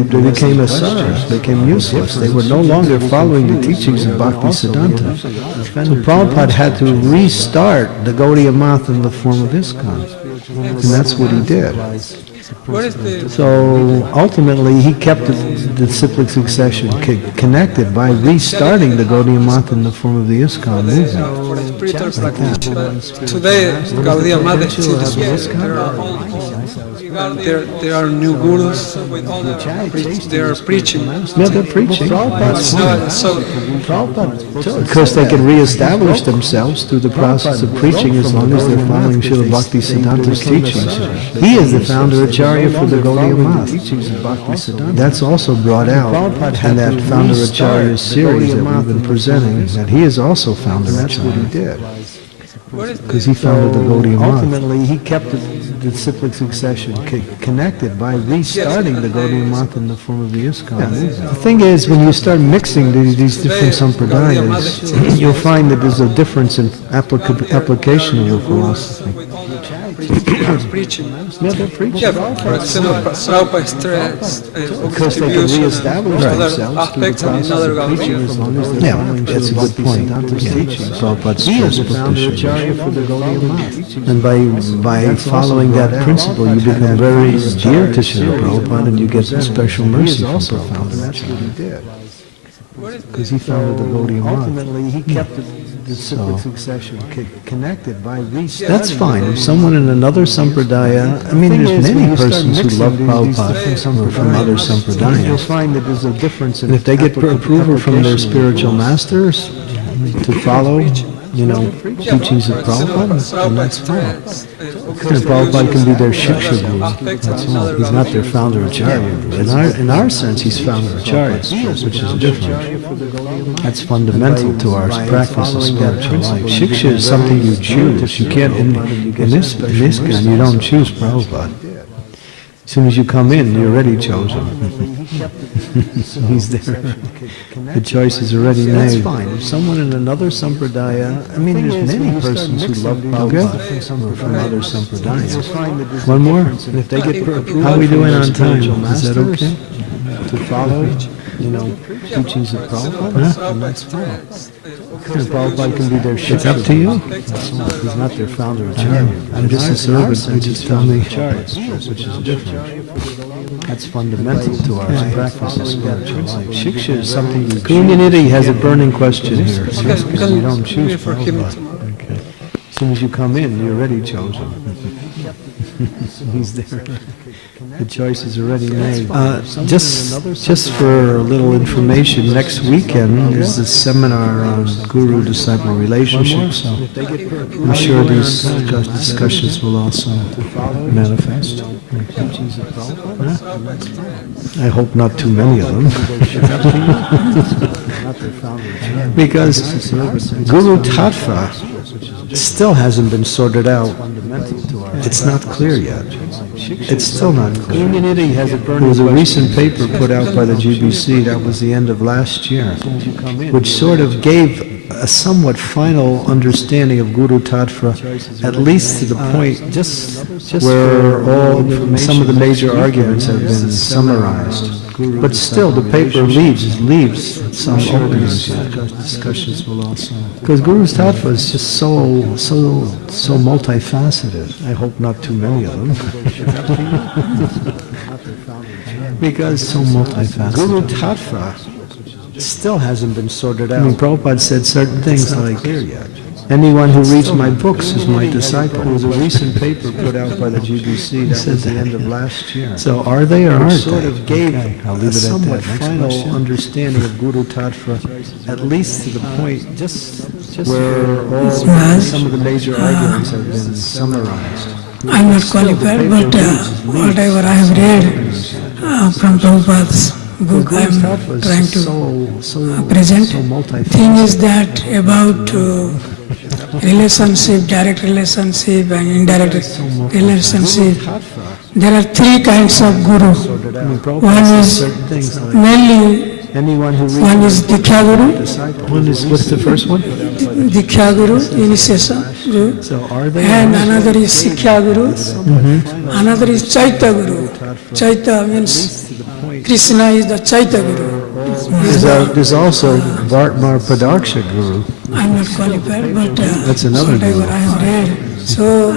became asars, they became useless. They were no longer following the teachings of Bhaktisiddhanta. So Prabhupada had to restart the Gaudiya Math in the form of ISKCON. And that's what he did. So ultimately, he kept the cyclic succession connected by restarting the Gaudiya Math in the form of the ISKCON movement. for the spiritual practitioner. Today, Gaudiya Math is there are new gurus. They are preaching. Yeah, they're preaching. Because they can reestablish themselves through the process of preaching as long as they're following Srila Bhaktisiddhanta's teachings. He is the founder Acharya for the Gaudiya Math. That's also brought out in that founder Acharya series that we've been presenting, that he is also founder Acharya. Because he founded the Gaudiya Math. Ultimately, he kept the cyclic succession connected by restarting the Gaudiya Math in the form of the ISKCON. The thing is, when you start mixing these different sampradayas, you'll find that there's a difference in application of your philosophy. Preaching. Yeah, they're preaching. Yeah, for example, Prabhupada stressed Because they can reestablish themselves through the process of preaching as long as they're following that's a good point. Prabhupada's he is the founder Acharya for the Gaudiya Math. And by following that principle, you become very dear to Srila Prabhupada and you get special mercy from Prabhupada. Because he founded the Gaudiya Math. Ultimately, he kept the cyclic succession connected by restarting. That's fine. If someone in another sampradaya, there's many persons who love Prabhupada from other sampradayas. You'll find that there's a difference. And if they get approval from their spiritual masters to follow, teachings of Prabhupada, then that's fine. Prabhupada can be their Shiksha Guru. That's all. He's not their founder Acharya. In our sense, he's founder Acharya, which is different. That's fundamental to our practice of spiritual life. Shiksha is something you choose. You can't, in this Gun, you don't choose Prabhupada. As soon as you come in, you're already chosen. He's there. The choice is already made. That's fine. If someone in another sampradaya, there's many persons who love Prabhupada from other sampradayas. One more? And if they get how are we doing on time? Is that okay? To follow, teachings of Prabhupada? And that's fine. And Prabhupada can be their Shiksha. It's up to you. He's not their founder Acharya. I'm just a servant. I just found the Acharya, which is different. That's fundamental to our practice of spiritual life. Shiksha is something you choose. Kunyanidhi has a burning question here. Because you don't choose Prabhupada. Okay. As soon as you come in, you're already chosen. He's there. The choice is already made. Just for a little information, next weekend is the seminar on guru-disciple relationships. So I'm sure these discussions will also manifest. I hope not too many of them. Because Guru Tattva still hasn't been sorted out. It's not clear yet. It's still not clear. There was a recent paper put out by the GBC, that was the end of last year, which sort of gave a somewhat final understanding of Guru Tattva, at least to the point where some of the major arguments have been summarized. But still, the paper leaves some openings yet. Discussions will also. Because Guru's Tattva is just so multifaceted. I hope not too many of them. Because so multifaceted. Guru Tattva still hasn't been sorted out. Prabhupada said certain things like, anyone who reads my books is my disciple. There was a recent paper put out by the GBC, that was the end of last year. So are they or aren't they? Sort of gave a somewhat final understanding of Guru Tattva, at least to the point where some of the major arguments have been summarized. I'm not qualified, but whatever I have read from Prabhupada's book, I am trying to present. Thing is that about relationship, direct relationship and indirect relationship, there are three kinds of guru. One is mainly, one is Diksha Guru. What's the first one? Diksha Guru, initiation Guru. And another is Sikkha Guru. Another is Chaita Guru. Chaita means Krishna is the Chaita Guru. There's also Vartmar Padaksha Guru. I'm not qualified, but that's another whatever I have read. So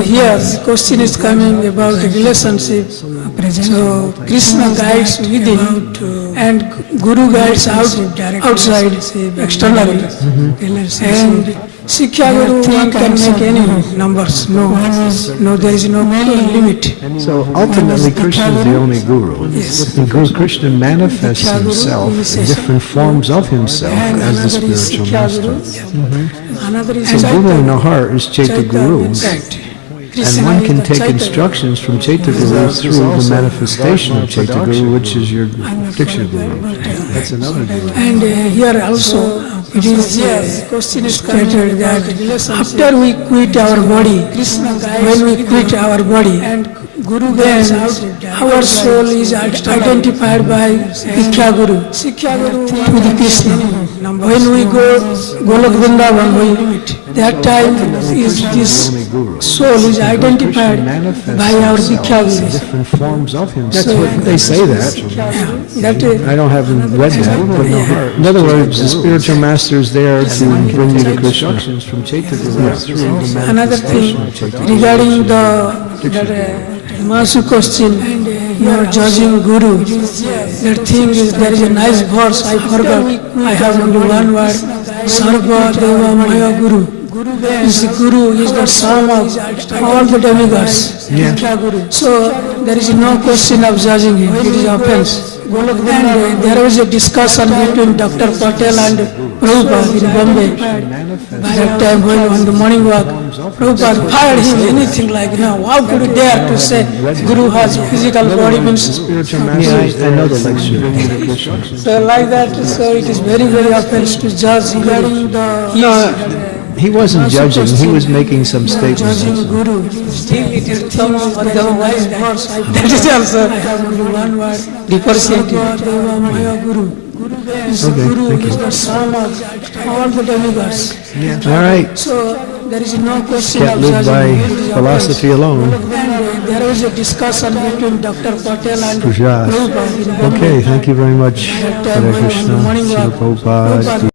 here the question is coming about the relationship. So Krishna guides within and Guru guides outside, externally. And Sikkha Guru, one can make any numbers. No, there is no limit. So ultimately Krishna is the only Guru. Yes. And Krishna manifests himself in different forms of himself as the spiritual master. So Guru in the heart is Chaita Guru. And one can take instructions from Chaita Guru through the manifestation of Chaita Guru, which is your Diksha Guru. That's another Guru. And here also it is stated that after we quit our body, when we quit our body, then our soul is identified by Diksha Guru to the Krishna. When we go Golok Vrindavan, that time is this soul is identified by our Diksha Guru. Different forms of him. That's what they say that. I don't have read that, but in other words, the spiritual master is there to bring you to Krishna. Another thing regarding the Masu question, you are judging Guru. That thing is, there is a nice verse, I forgot. I have only one word. Sarva Deva Maya Guru. The Guru is the son of all the demigods. So there is no question of judging him. It is offense. And there was a discussion between Dr. Patel and Prabhupada in Bombay. By that time when on the morning walk, Prabhupada fired him, anything like, how could you dare to say Guru has physical body means... Yeah, I know the lecture. So like that, so it is very, very offense to judge regarding the... He wasn't judging, he was making some statements. Judging Guru. Still it is nice verse. That is also one word. Depreciated. Guru. Guru is the son of all the demigods. All right. So there is no question Can't of live judging by Guru is philosophy alone. And there was a discussion between Dr. Patel and Pujas. Prabhupada in Bombay. Okay, thank you very much. That time Hare when on the Krishna, morning Srila walk, Prabhupada.